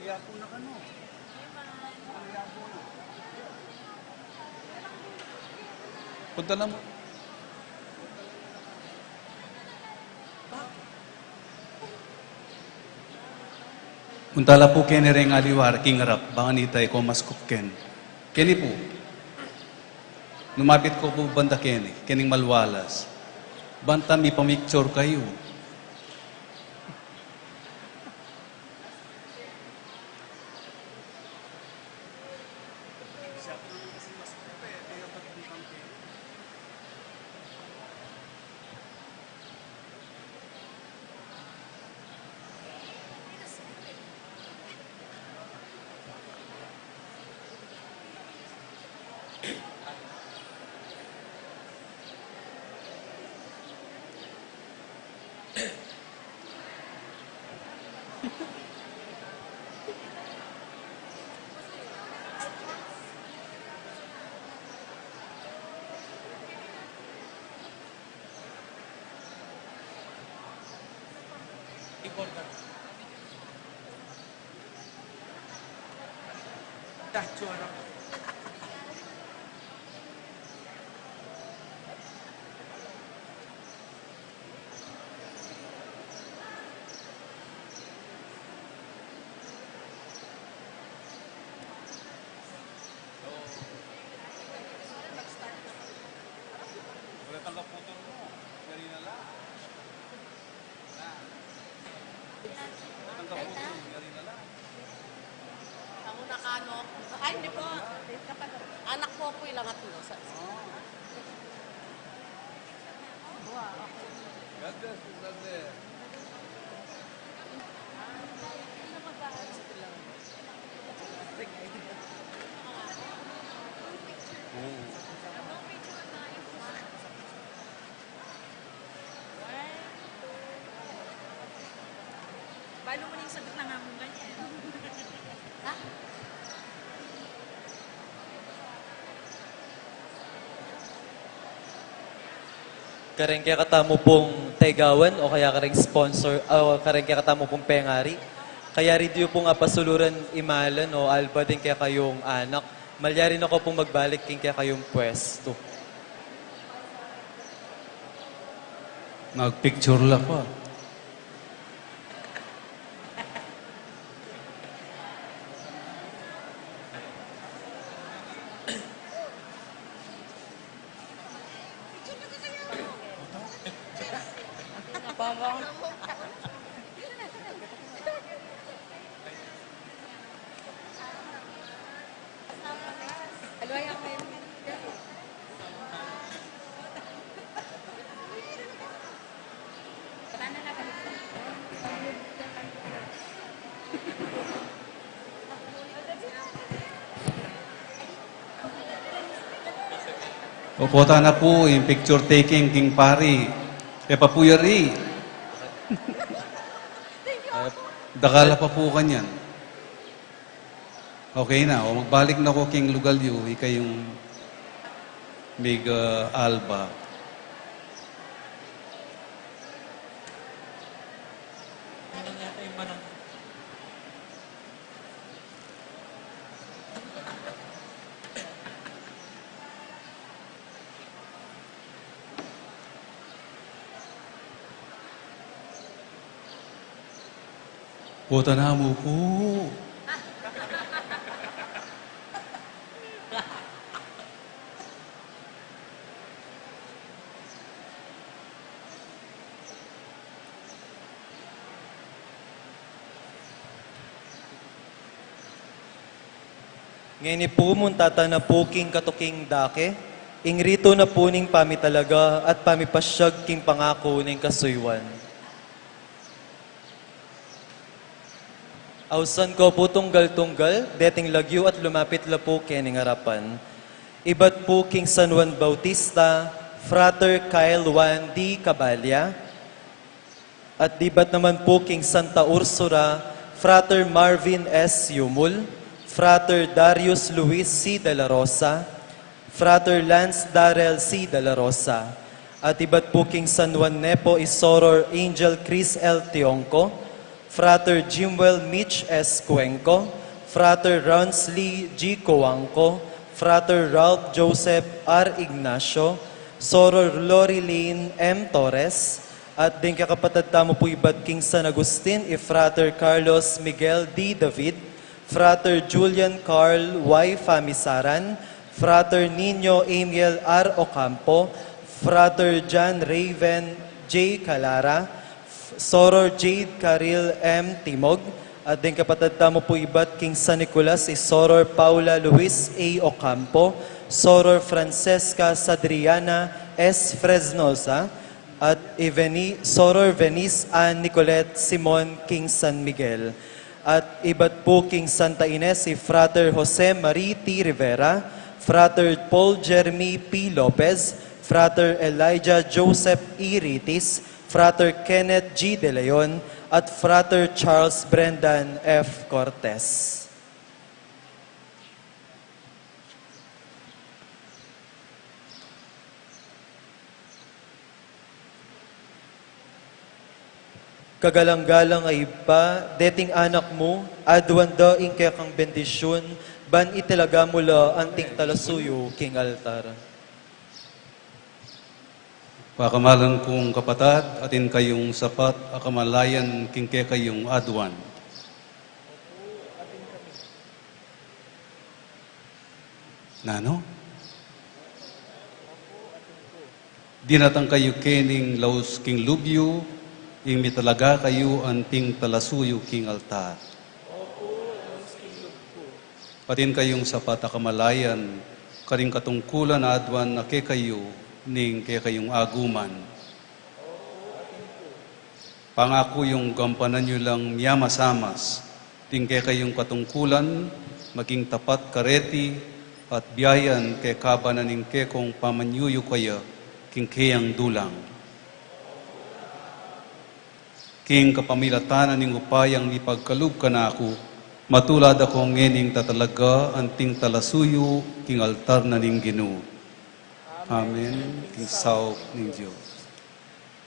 Siya po na kano. Siya po na. Punta na mo. Untala po kene reng aliwar king rap banganitay ko mas kukken. Keni po. Numapit ko po banda kene, kening malwalas. Banta mi pamicture kayo. Wala tang kaputor mo. Dali na lang. ano, ay hindi po, anak po po ilang at sa Balo mo na yung sagot ng hamon ganyan. Ha? Kareng kaya katamo pong tegawan o kaya kareng sponsor o kareng kaya katamo pong pengari. Kaya rin po nga pasuluran imalan o alba din kaya kayong anak. Malyarin ako pong magbalik king kaya kayong pwesto. Nagpicture lang pa. Pupunta na po yung picture taking King Pari. Kaya pa po yari. Dakala pa po kanyan. Okay na. O magbalik na ko King Lugalyo. Ika yung big alba. Puta na mo po. Ngayon po muntata na po king katuking dake. Ingrito na po ning pami talaga at pamipasyag king pangako ning kasuywan. Ausan ko po tunggal-tunggal, deting lagyo at lumapit la po kening harapan. Ibat po king San Juan Bautista, Frater Kyle Juan D. Cabalya, at dibat naman po king Santa Ursula, Frater Marvin S. Yumul, Frater Darius Luis C. de la Rosa, Frater Lance Darrell C. de la Rosa, at ibat po king San Juan Nepo Isoror Angel Chris L. Tionco, Frater Jimwell Mitch S. Cuenco, Frater Ronsley G. Coangco, Frater Ralph Joseph R. Ignacio, Soror Lori Lane M. Torres, at din kakapatid tamo po ibat king San Agustin, Frater Carlos Miguel D. David, Frater Julian Carl Y. Famisaran, Frater Nino Amiel R. Ocampo, Frater John Raven J. Calara, Soror Jade Caril M. Timog, at din kapatid tamo po ibat king San Nicolas si Soror Paula Luis A. Ocampo, Soror Francesca Sadriana S. Fresnosa, at Soror Venice Ann Nicolette Simon King San Miguel. At ibat po king Santa Ines si Frater Jose Marie T. Rivera, Frater Paul Jeremy P. Lopez, Frater Elijah Joseph E. Ritis, Frater Kenneth G. De Leon, at Frater Charles Brendan F. Cortez. Kagalang-galang ay pa, deting anak mo, adwan da kaya kang bendisyon, ban italaga mula anting talasuyo, king altar. Pakamalan kong kapatad, atin kayong sapat, akamalayan kingke kayong adwan. Nano? Dinatang kayo kening laus king lubyo, ing mitalaga kayo anting talasuyo king altar. patin kayong sa patakamalayan, karing katungkulan na adwan na ke kayo, ning ke kayong aguman. Pangako yung gampanan nyo lang miyamasamas, ting ke kayong katungkulan, maging tapat kareti, at biyayan ke kabanan ning ke kong pamanyuyo kaya, king kayang dulang. King kapamilatanan ning upayang ipagkalub ka na ako, matulad ako ngening tatalaga anting talasuyo, king altar na ning Ginoo. Amen. King sao ning Diyos.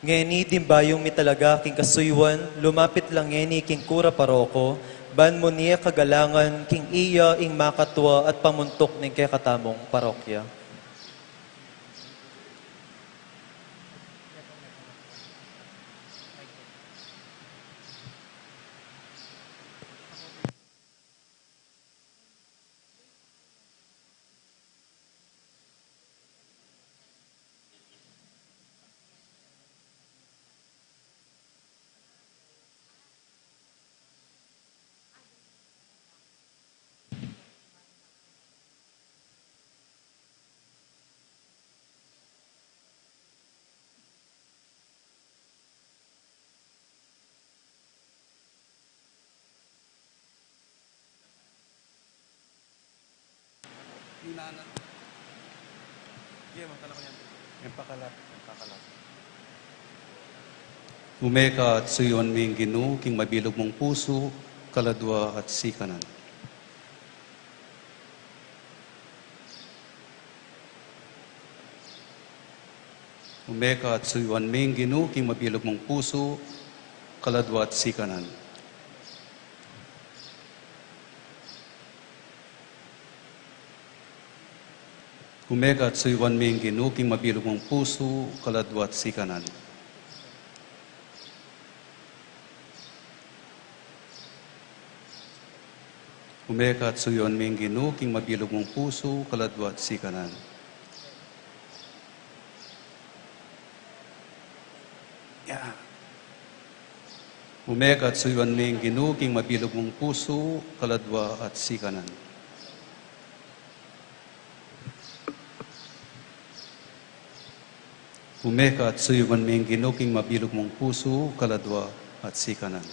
Ngeni dimbayong mi talaga king kasuywan, lumapit lang ngeni king kura paroko, ban mo niya kagalangan king iya ing makatwa at pamuntok ning kay katamong parokya. Umeka at suyon ming Ginoo, king mabilog mong puso, kaladwa at sikanan. Umeka at suyuan ming Ginoo, king mabilog mong puso, kaladwa at sikanan. Umeka at suyuan ming Ginoo, king mabilog mong puso, kaladwa at sikanan. Umeka at suyuan ming Ginoo, king mabilog mong puso, kaladwa at sikanan. Umeka at suyuan ming Ginoo, king mabilog mong puso, kaladwa at sikanan. Umeka at suyuan ming Ginoo, king mabilog mong puso, kaladwa at sikanan.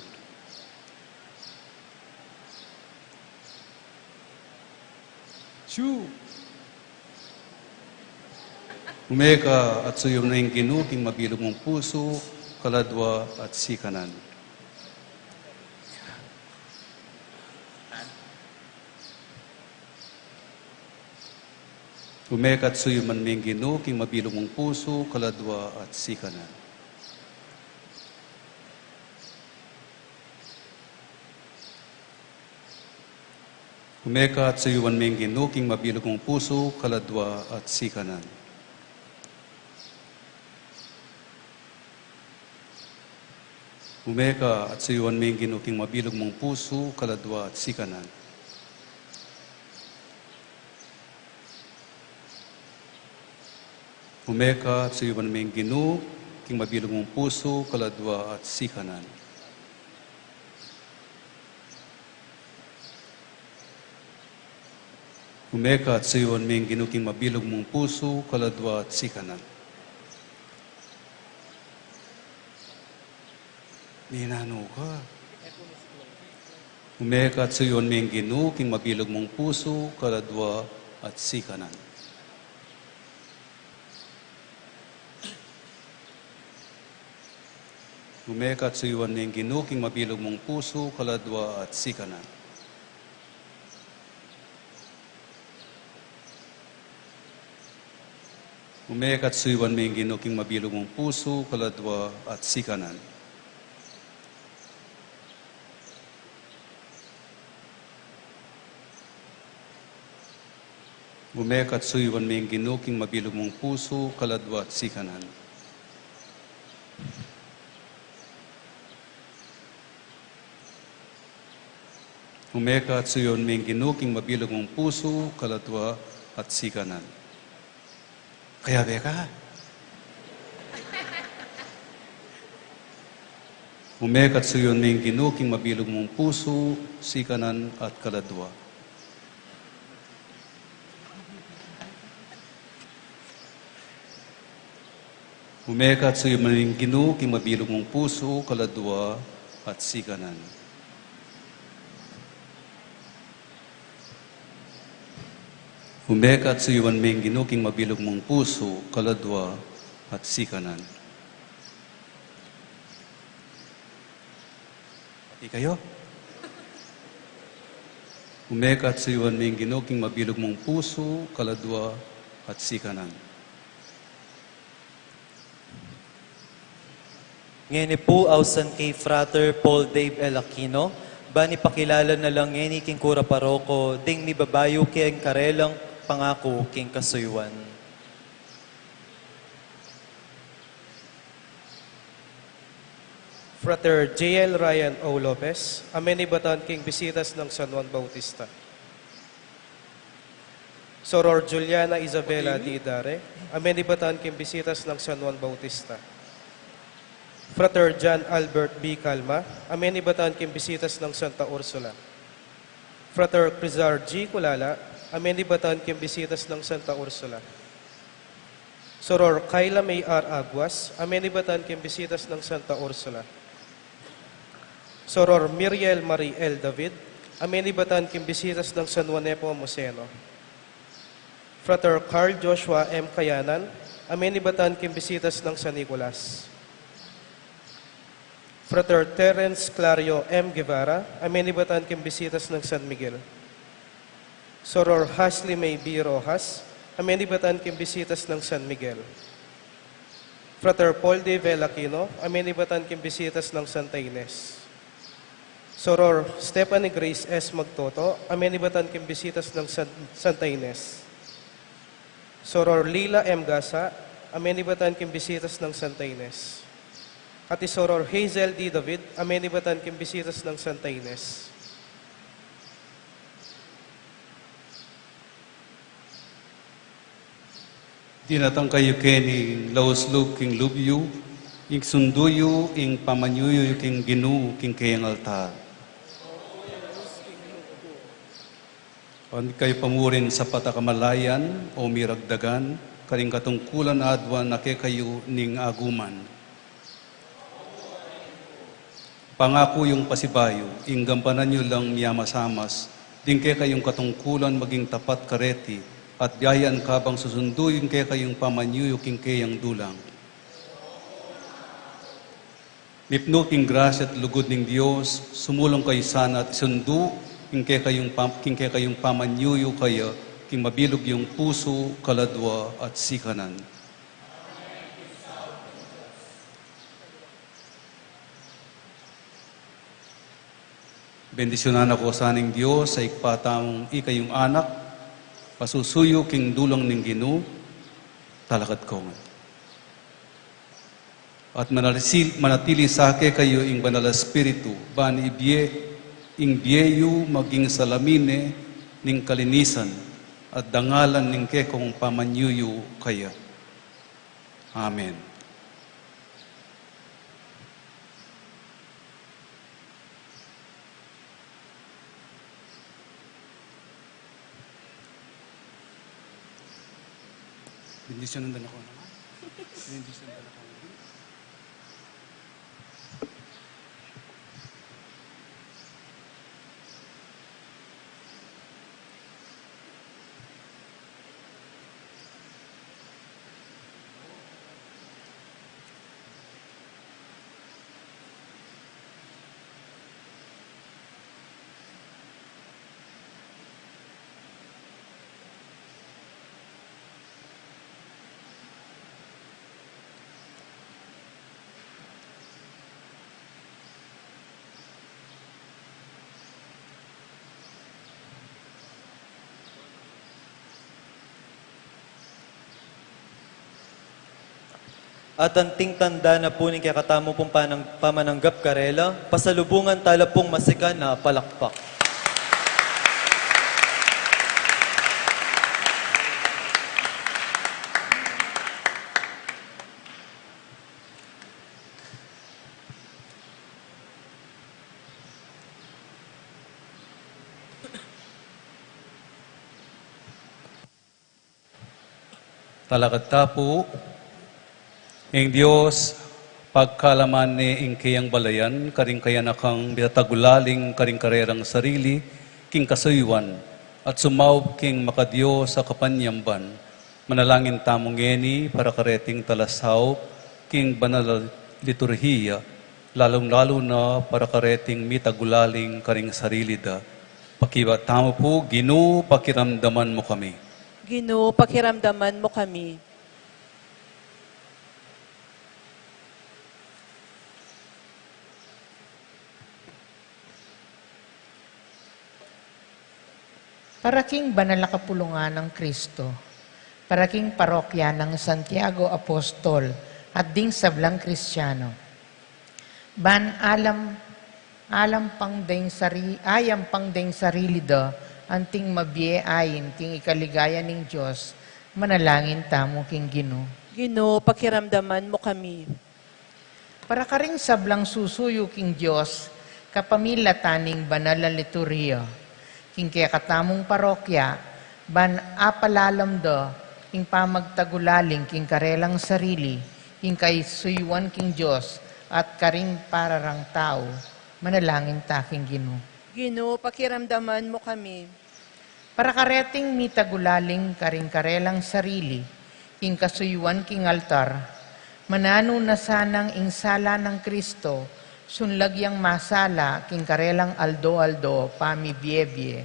Umeka at suyuan ming Ginoo, king mabilog mong puso, kaladwa at sikanan. Umeka at suyuman ming Ginoo, king mabilog mong puso, kaladwa at sikanan. Umeka at suyuan ming Ginoo, king mabilog mong puso, kaladwa at sikanan. Umeka at suyuan ming Ginoo, king mabilog mong puso, kaladwa at sikanan. Umeka at suyuan ming Ginoo, king mabilog mong puso, kaladwa at sikanan. Umeka at suyuan ming Ginoo, king mabilog mong puso, kaladwa at sikanan. Ninano ka. Umeka at suyuan ming Ginoo, king mabilog mong puso, kaladwa at sikanan. Umeka at suyuan ming Ginoo, king mabilog mong puso, kaladwa at sikanan. Umeka at suyuan ming Ginoo, king mabilog mong puso, kaladwa at sikanan. Umeka at suyuan ming Ginoo, king mabilog mong puso, kaladwa at sikanan. Umeka at suyuan ming Ginoo, king mabilog mong puso, kaladwa at sikanan. Kaya beka. Umeka at suyuan ming Ginoo, king mabilog mong puso, sikanan at kaladwa. Humekat sa iyo maning Ginoo, king mabilog mong puso, kaladwa at sikanan. Humekat sa iyo maning Ginoo, king mabilog mong puso, kaladwa at sikanan. Pati kayo? Humekat sa iyo maning Ginoo, king mabilog mong puso, kaladwa at sikanan. Ngeni po ausan kay Frater Paul Dave L. Aquino, bani pakilala na lang ngeni king kura paroko, ding ni babayo king karelang pangako king kasuywan. Frater J.L. Ryan O. Lopez, amenibatan king bisitas ng San Juan Bautista. Soror Juliana Isabela D. Dare, amenibatan king bisitas ng San Juan Bautista. Frater John Albert B. Calma, amenibatan king bisitas ng Santa Ursula. Frater Crizar G. Kulala, amenibatan king bisitas ng Santa Ursula. Soror Kayla May R. Aguas, amenibatan king bisitas ng Santa Ursula. Soror Miriel Marie L. David, amenibatan king bisitas ng San Juan Nepomuceno. Frater Carl Joshua M. Kayanan, amenibatan king bisitas ng San Nicolas. Frater Terence Clario M. Guevara, amenibatan king bisitas ng San Miguel. Soror Hasley May B. Rojas, amenibatan king bisitas ng San Miguel. Frater Paul de Velakino, amenibatan king bisitas ng Santa Ines. Soror Stephanie Grace S. Magtoto, amenibatan king bisitas ng Santa Ines. Soror Lila M. Gasa, amenibatan king bisitas ng Santa Ines. At Soror Hazel D. David, amenibatan king bisitas ng Santa Ines. Tinatang kayo king lauslub king lubyu, ing sunduyo, ing pamanyuyo king Ginoo, king kayang altar. Hindi kayo pamurin sa patakamalayan o miragdagan, karing katungkulan adwan na kayo ning aguman. Pangako yung pasibayo, ing gampanan nyo lang miyamasamas, din kayong katungkulan maging tapat kareti, at biyayan kabang susunduin kayong pamanyuyo king kayang dulang. Nipno king grasya at lugod ng Diyos, sumulong kayo sana at isundu, king kayong pamanyuyo kaya, king mabilog yung puso, kaladwa at sikanan. Bendisyonan ako sa aning Diyos sa ikpatamong ikayong anak, pasusuyo king dulang ning Ginoo, talakat ko. At manatili sa kayo ing banal na espiritu, ban ing biyeyo maging salamine ning kalinisan, at dangalan ning kekong pamanyuyo kaya. Amen. Bendisyonan din ako naman. Bendisyonan din ako. At anting tanda na po ning kakatamo pong pamananggap karela, pasalubungan tala pong masikan na palakpak. Talakad ta po, Ing Diyos, pagkalaman ni ing kayang balayan, karing kaya nakang bitagulaling karing karerang sarili, king kasuywan, at sumaw king makadiyos sa kapanyamban, manalangin tamong ngeni para kareting talasaw, king banal liturhiya, lalong-lalo na para kareting mitagulaling karing sarili da. Pakiwa tamo po, Ginoo, pakiramdaman mo kami. Ginoo, pakiramdaman mo kami. Para king banal na kapulungan ng Kristo, para king parokya ng Santiago Apostol at ding sablang Kristiyano. Ayam pang ding sarili da, anting mabie ayin king ikaligaya ning Diyos, manalangin tamo king Ginoo. Ginoo, pakiramdaman mo kami. Para karing sablang susuyo king Diyos, kapamilya taning banal na liturhiya, king kaya katamong parokya, ban apalalam da, king pamagtagulaling king karelang sarili, king kay suyuan king Diyos, at karing pararang tao, manalangin taking Ginoo. Ginoo, pakiramdaman mo kami. Para kareting mitagulaling karing karelang sarili, king kasuyuan king altar, manano na sanang insala ng Kristo, sunlagyang masala king karelang aldo-aldo, pamibiyebye,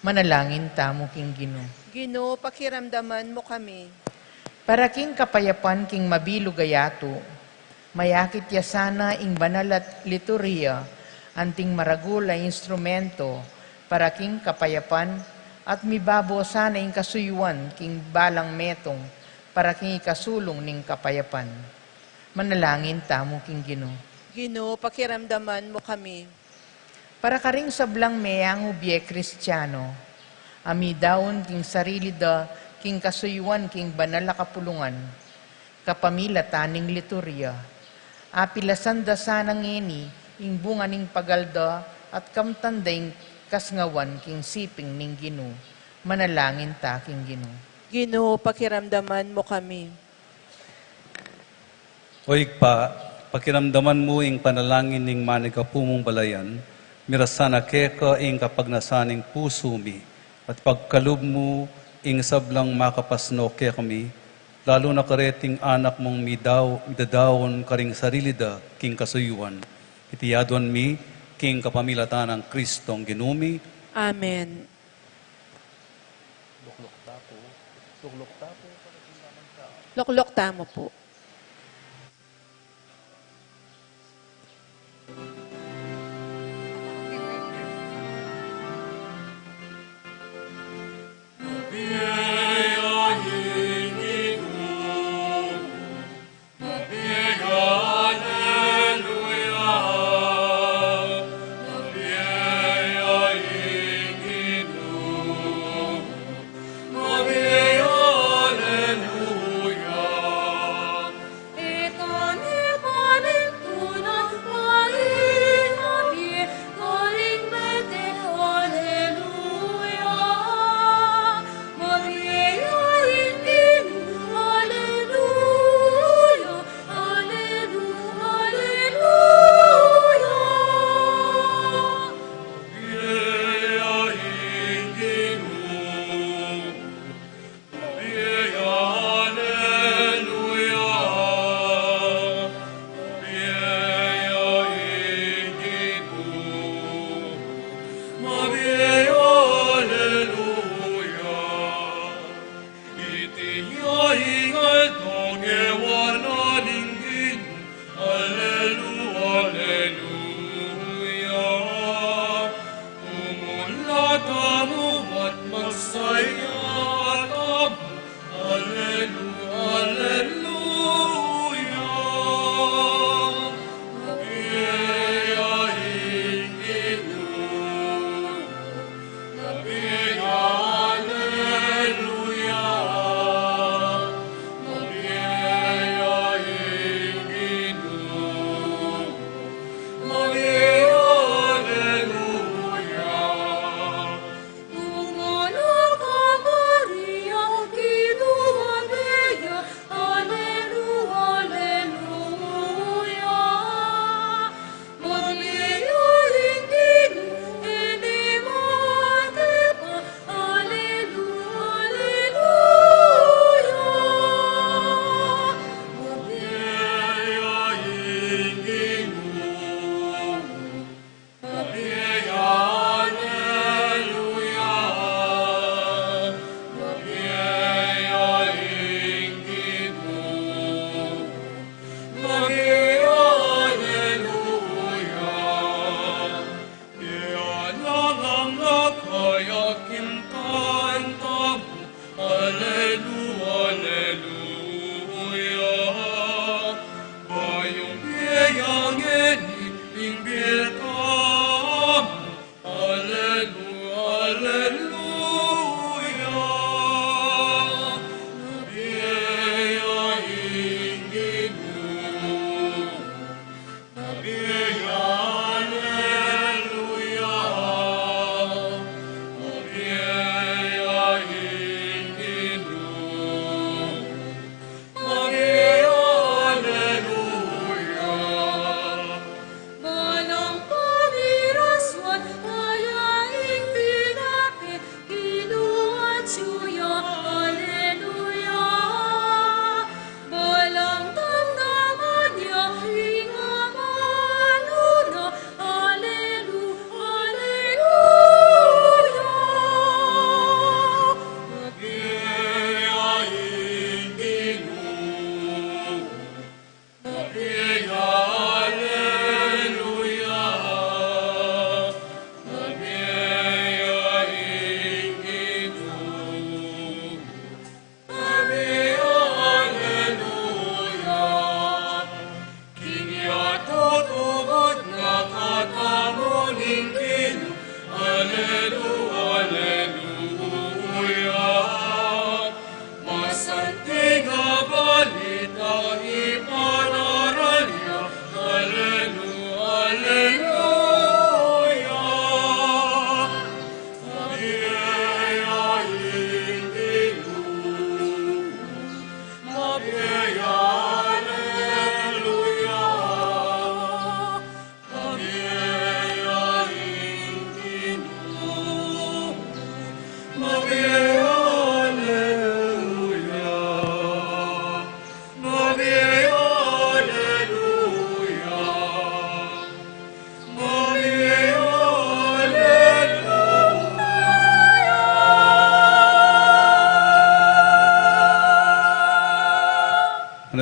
manalangin tamo king Ginoo. Ginoo, pakiramdaman mo kami. Para king kapayapan king mabilugayato, mayakit ya sana ing banal at liturhiya, anting maragula instrumento, para king kapayapan, at mibabo sana ing kasuyuan king balang metong, para king ikasulong ning kapayapan. Manalangin tamo king Ginoo. Ginoo, pakiramdaman mo kami. Para karing sablang meyang ubye Kristiyano, amidaon king sarili da, king kasuyuan king banal na kapulungan, kapamilya taning liturya, apilasan da sanang ngeni, ing bunga ning pagalda, at kamtandaing kasngawan king siping ning Ginoo, manalangin ta king Ginoo. Ginoo, pakiramdaman mo kami. Oigpa, pakiramdaman mo ing panalangin ning manigapumong balayan, mirasana keka ing kapagnasaning puso mi, at pagkalub mo ing sablang makapasno kaya kami, lalo na kareting anak mong midadawon karing sarili da, king kasuyuan. Itiyadwan mi, king kapamilatan ng Kristong Ginumi. Amen. Luklok tamo po.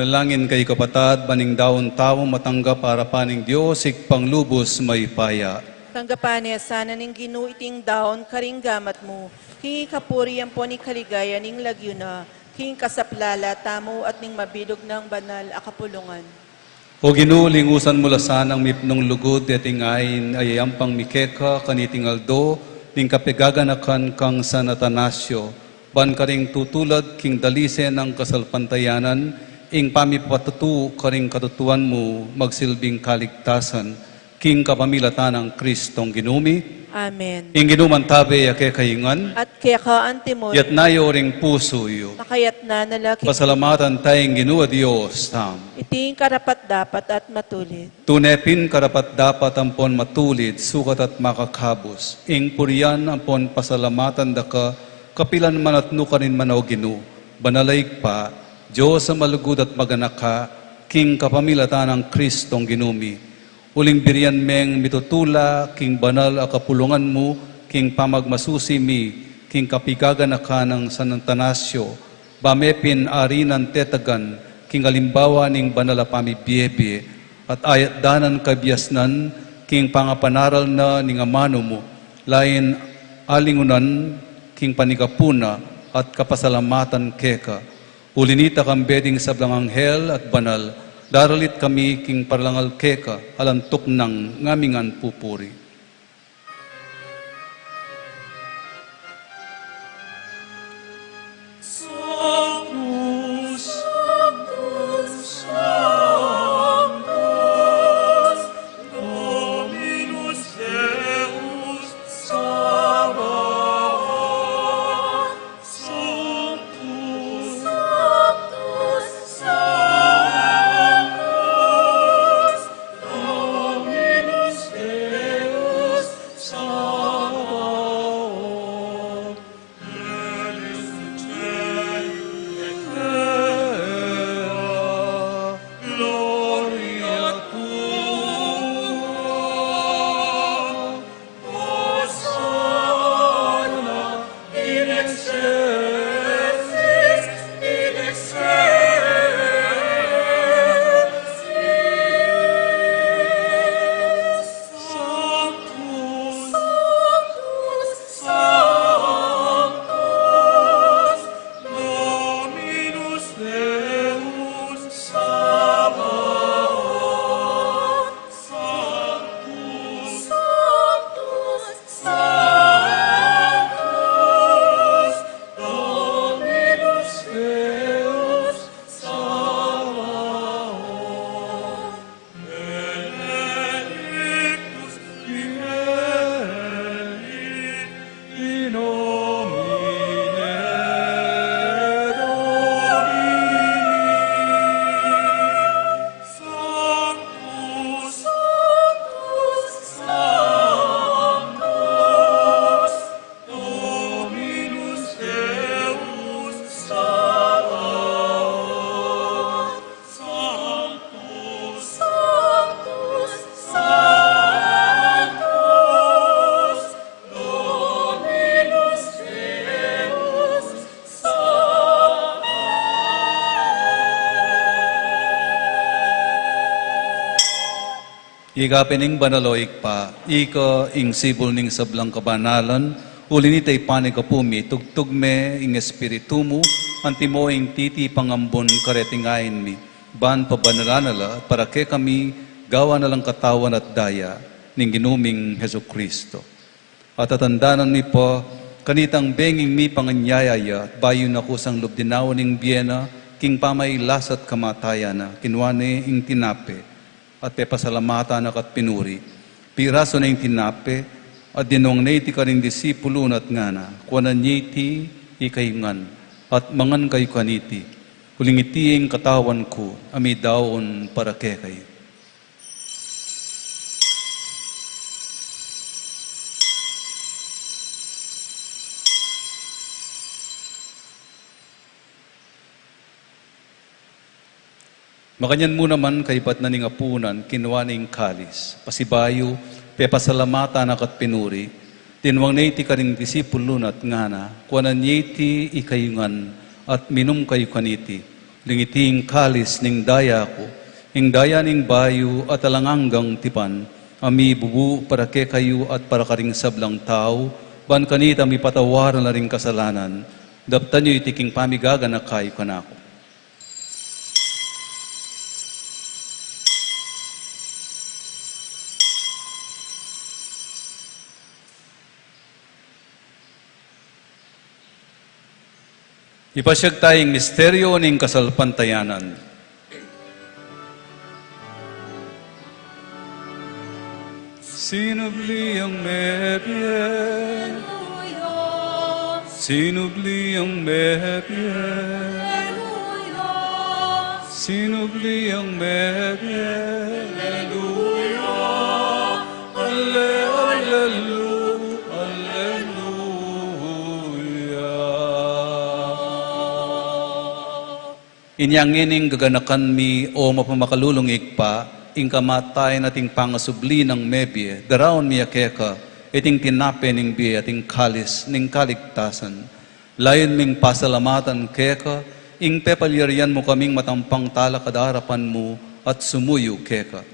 Manalangin kay kapatad, baning daon tao matanggap para paning Diyos, ikpang lubos may paya. Tanggapan niya sana ning ginuiting daon karing gamat mo. King kapuriyan po ni kaligaya ning lagyo na. King kasaplala, tamo at ning mabidog ng banal akapulungan. O Ginoo, lingusan mula sanang mipnong lugod, detingain ayayampang mikeka, kaniting aldo, ning kapigaganakan kang San Atanasio, ban karing tutulad king dalise ng kasalpantayanan, ing pamipatutu karing katutuan mo, magsilbing kaligtasan, king kapamilatan ng Kristong ginumi, Amen. ing ginuman tabi ake kayingan, At kaya ka antimon, yat nayo ring puso yo. nakayat na nalaki. Pasalamatan tayong Ginoo Dios tam. Iting karapat dapat at matulid. Tunepin karapat dapat ampon matulid, sukat at makakabos. Ing puriyan ampon pasalamatan daka, kapilan man at nukanin man o Ginoo. Banalaig pa, Diyos sa malugod at maganaka, king kapamilatan ng Kristong ginumi. Uling biriyan meng mitutula, king banal a kapulungan mo, king pamagmasusi mi, king kapigaganaka ng San Atanasio, bamepin ari ng tetagan, king alimbawa ning banal a pamibiyebe, at ayat danan kabiasnan, king pangapanaral na ning amano mo, lain alingunan, king panigapuna, at kapasalamatan keka. Ulinita kang beding sablang anghel at banal, daralit kami king parlangal keka, alantok ng ngamingan pupuri. Sanctus, Sanctus, Sanctus, Dominus Deus Sabaoth. Sanctus, Sanctus, Sanctus, Dominus Deus Sabaoth. Elis in cielo et terra, gloria tua. Hosanna in excelsis, in excelsis. Sanctus, Sanctus, Dominus Deus Sabaoth. Sanctus, Sanctus, Sanctus, Dominus Deus Sabaoth. Benedictus Viveri in nomine Domini. Sanctus, Sanctus, Sanctus, Dominus Deus Sabaoth. Sanctus, Sanctus, Sanctus, Dominus Deus Sabaoth. Igapining banaloik pa, ika ing sibol ning sablang kabanalan, ulinitay panigapumi, tugtugme ing espiritu mo, antimo ing titi pangambon karetingain mi, ban pabanalanala, para ke kami gawa na lang katawan at daya, ning ginuming Heso Kristo. At tatandanan mi po, kanitang benging mi panganyayaya, at bayon ako sang lubdinaw ning biyena, king pamay lasat kamatayan na, kinwane ing tinape, at pepasalamata na kat pinuri. Piraso na yung tinape, at dinong na iti ka rin disipulo at ngana, kuwanan niti ikayungan, at mangan kayo kaniti, huling itiing katawan ko, ami daon para kekay. Makanyan mo naman kay pat na ning apunan, kinuha ning kalis. Pasibayo, pepasalamata na kat pinuri. Tinwang na iti ka ring disipulo at ngana, kuwanan niti ikayungan at minum kayo kaniti. lingiting kalis ning daya ko, ing daya ning bayu at alanganggang tipan, ami bubu para ke kayo at para karing sablang tao, ban kanita mi patawaran na ring kasalanan, daptan nyo itiking pamigaga na kayo kanako. Ipasyag tayong misteryo ning kasalpantayanan. Sinubli ang mebye, sinubli ang mebye, sinubli ang mebye, Alleluia, Alleluia. Inyang ining gaganakan mi o mapamakalulungig pa, ing kamatay nating pangasubli ng mebye, daraon mi akeka, iting tinape ning biye ating kalis ning kaligtasan. Layon ming pasalamatan keka, ing pepalyarian mo kaming matampang tala kadarapan mo at sumuyo keka.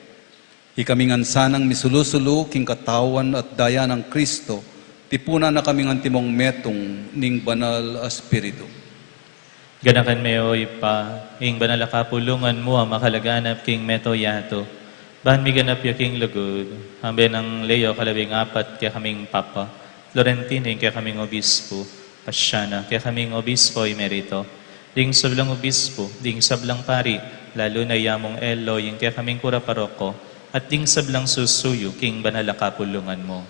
Ikaming ansanang misulusulu king katawan at daya ng Kristo, tipuna na kaming antimong metong ning banal espiritu. Ganakan meo ipa, ing banal kapulungan mo ang makalaganap king meto yato. Bahan mi ganap ya king lugod, hambe ng Leo kalabing apat kaya kaming Papa, Florentine kaya kaming Obispo, Pasyana kaya kaming Obispo emerito, ding sablang Obispo, ding sablang Pari, lalo na yamong Eloy kaya kaming Kura Paroko, at ding sablang susuyo king banal kapulungan mo.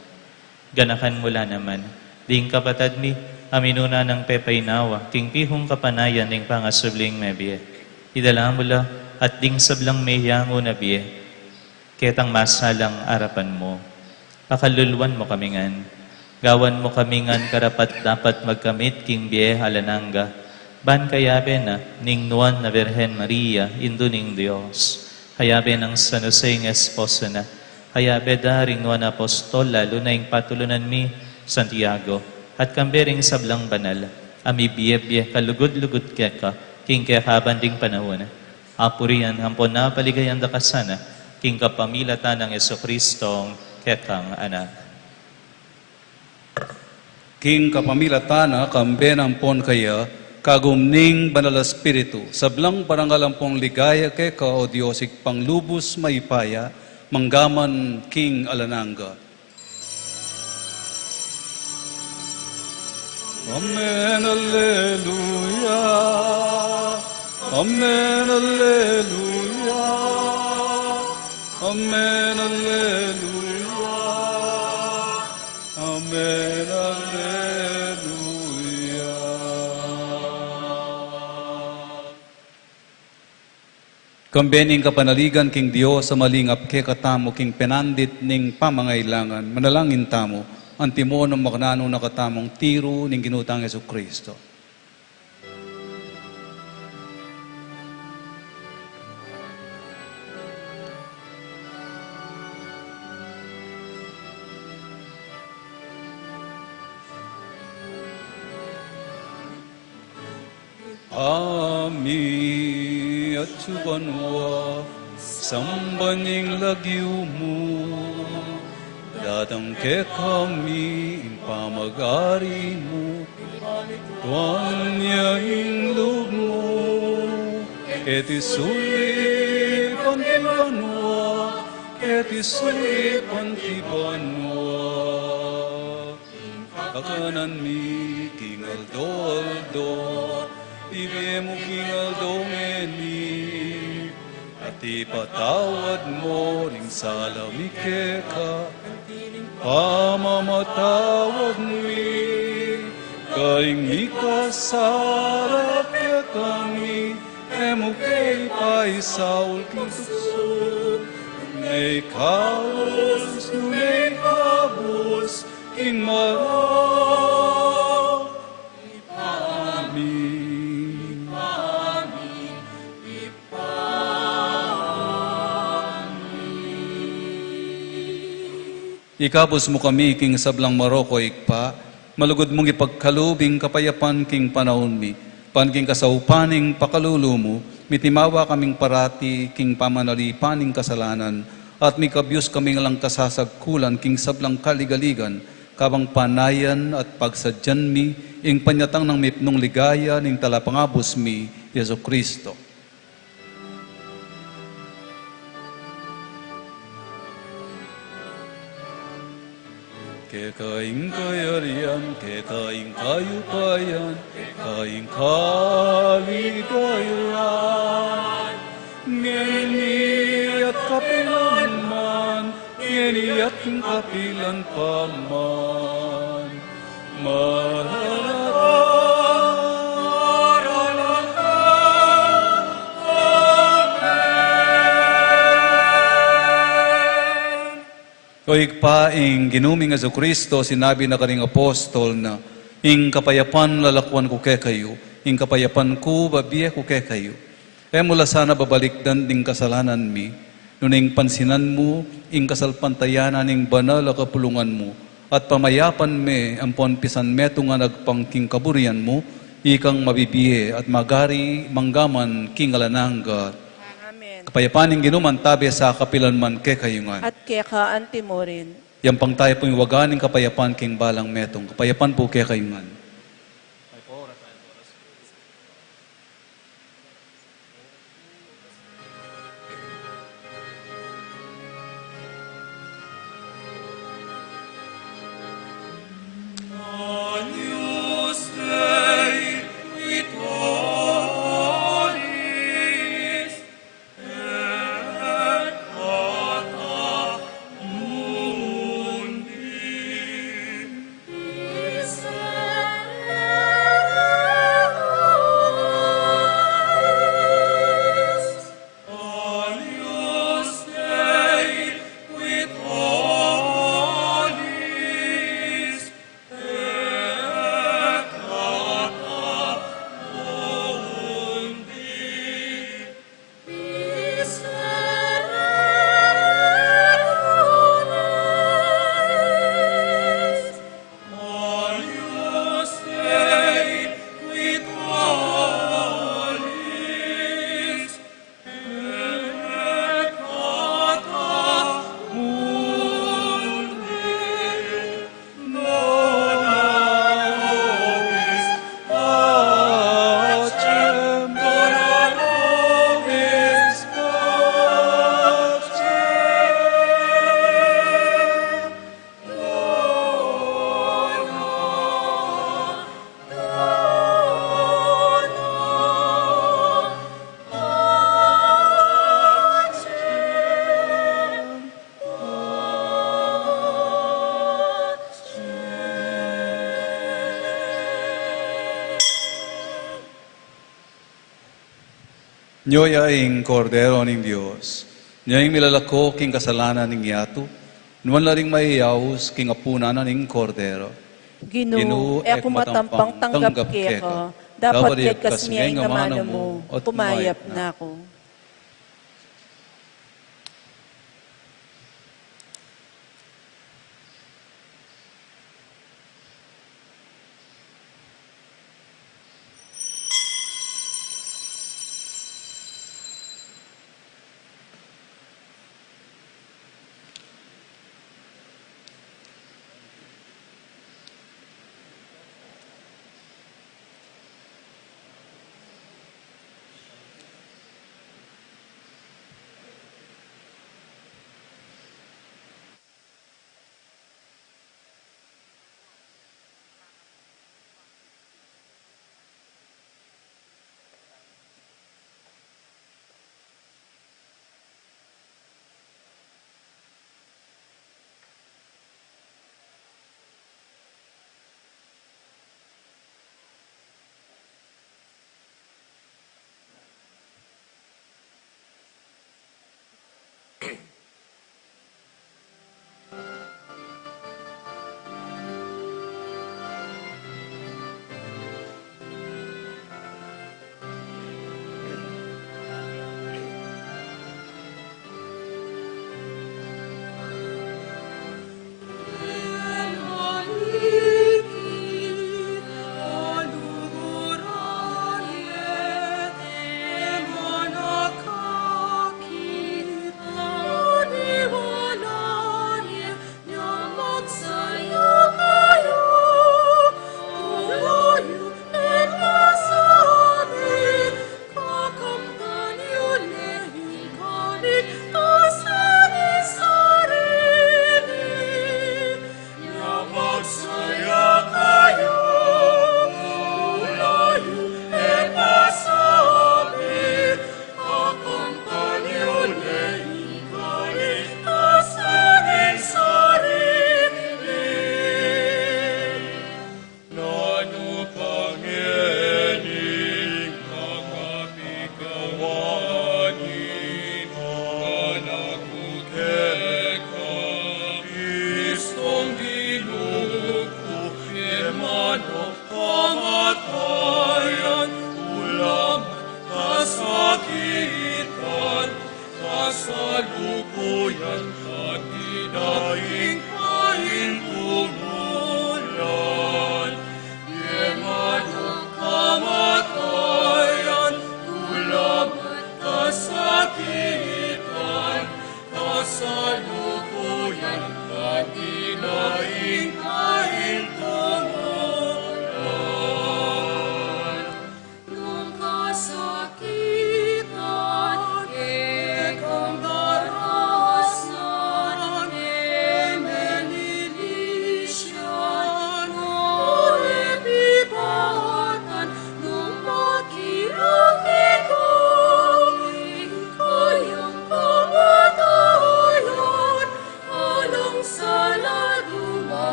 Ganakan mula naman, ding kapatad mi, aminuna ng pepaynawa, king pihong kapanayan ng pangasubling mebye. Idala mula at ding sablang mayyango na biye, ketang masalang arapan mo. Pakalulwan mo kamingan, gawan mo kamingan karapat dapat magkamit king biye alananga, ban kayabe na ning nuan na Virgen Maria, indo ning Diyos. Hayabe ng San Jose ng esposa na, hayabe daring nuan apostol, lalo na ing patulunan mi, Santiago, at kambering sablang banal, ami biye-biye kalugod-lugod keka, king kekaban ding panahon. Apurian, hampon na paligayan da kasana, king kapamilatan ng Jesucristong kekang anak. King kapamilatana, kambenang pon kaya, kagumning banal espiritu, sablang parangalampong ligaya keka o Diyosik panglubos maipaya, manggaman king alananga. Amen, Alleluia. Amen, Alleluia. Amen, Alleluia. Amen, Alleluia. Kambening kapanaligan king Dios sa malingap ke katamo king penandit ning pamangailangan, manalangin tamo, antimo ng makanano na katamong tiro ning ginutang Jesucristo. Ami at subanwa, sambaning lagyo mo, datang ke kami pamag-ari mo, tuwan niya inlog mo, etisuli pantibanwa, etisuli pantibanwa. Kakanan mi king Aldo, ibigay mo king Aldo ngeni, at ipatawad mo ring salamikeka, pamamatawag mi, kaing mikasara ke kami, emukay paisaul kintukso, may kaos, may kabos, king maraw, ipami, ipami, ikabos mo kami, king sablang Maroko ikpa, malugod mong ipagkalubing kapayapan king panahon mi, Panking kasaupaning pakalulumo, mitimawa kaming parati king pamanalipaning kasalanan, at mi kabyus kaming lang kasasagkulan king sablang kaligaligan, kabang panayan at pagsadyan mi, ing panyatang ng mipnong ligaya, ning talapangabos mi, Yeso Kristo. Kekaing kayarian, kekaing kayupayan, kekaing kaligayahan. Ngeni at kapilan man, ngeni at kapilan pa man. Oig pa ing ginuming Yesu Kristo, sinabi na kaning apostol na, ing kapayapan lalakwan ko kay kayo, ing kapayapan ko babiye ko kay kayo. Mula sana babalikdan ding kasalanan mi, nuning pansinan mo, ing kasalpantayanan ing banal a kapulungan mo, at pamayapan me, ampon pisan meto nga nagpangking kaburian mo, ikang mabibiye at magari manggaman king alanangga. Amen. Kapayapan ing ginuman tabi sa kapilan man kay kayungan. At kekaan mo rin. Yang pang tayo pong waganing kapayapan king balang metong. Kapayapan po kay kayungan. Agnus Dei, qui tollis, et pata mundi. Agnus Dei, qui tollis, et pata mundi. Agnus Dei, qui tollis, et pata mundi. Dona nobis pacem, dona nobis pacem. Nyoya ing kordero ning Dios. Nyoya ing milalako king kasalanan ning yato. Nuan la ring maiyaws king apunanan ning kordero. Ginoo, e kumatampang tanggap keka. Dapat kay kasmiyay nga mana mo, pumayap na ako.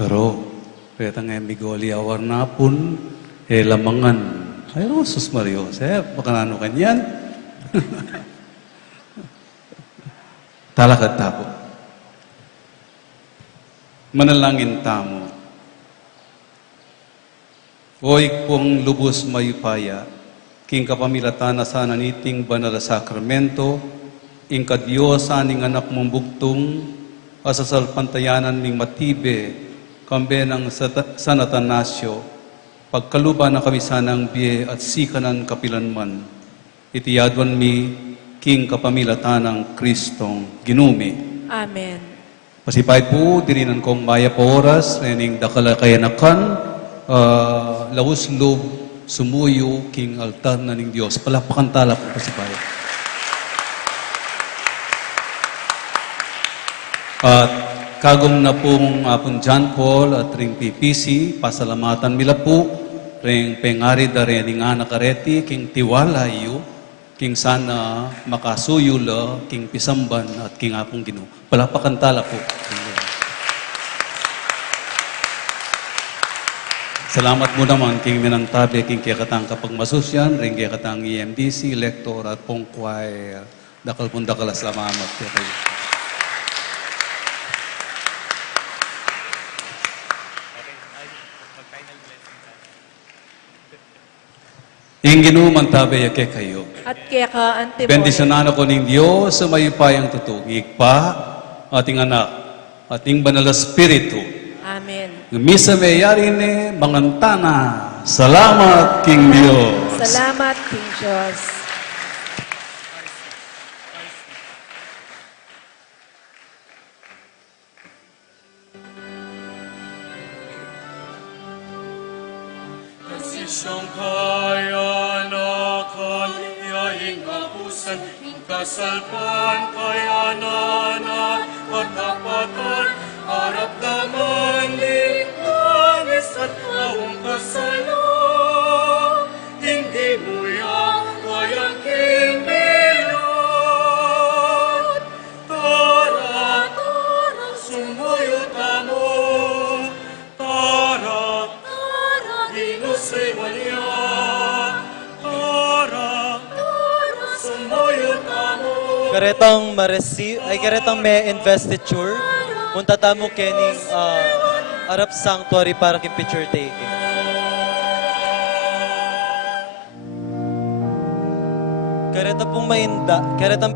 Pero, kaya nga migoli awar na pun, lamangan. Ay, sus Mario, baka nano kanyan. Talakad tapo. Manalangin tamo. Oy kung lubos mayupaya, king kapamilatan na sana niting banal na sakramento, ing kadiyos aning anak mong bugtong, asasalpantayanan ning matibe, kambe ng San Atanasio, pagkaluba na kami sanang biye at sikanan kapilanman, itiyadwan mi, king kapamilatan ng Kristong ginumi. Amen. Pasipay po, dirinan kong maya po oras, rening dakalakayanakan, lawus loob, sumuyo, king altar na ning Diyos. Palakpakan tala po, pasipay. At kagom na pong apong John Paul at ring PPC, pasalamatan mila po, ring pengari da rening anakareti, king tiwalayo, king sana makasuyula, king pisamban at king apong Ginoo. Palakpakan tala po. Salamat mo naman king minangtabi, king kaya katang kapag masusyan, ring kaya katang EMDC, lektor at pong choir. Dakal pong dakal, salamat kaya kayo. Ing ginuman tabi yake kayo. At kaya ka antipode. Bendisyonan ako ning Diyos sa mayupayang tutugig pa, ating anak, ating banal na Espiritu. Amen. Misa mayari ni mangantana. Salamat King Diyos. Salamat, King Diyos. Kasi siyang kayanakan, yaing kapusan, kasalpan, kayanan at katapatan, harap naman di nangis at kawang kasalan, hindi mo yang kayang kimbilot. Tara, tara, sumuyo tamo, tara, Inusay Maria, tara, sumuyo tamo. Karetang may investiture. Munta tamo kening Arab Sanctuary para king picture taking. Karetang pong mainda, karetang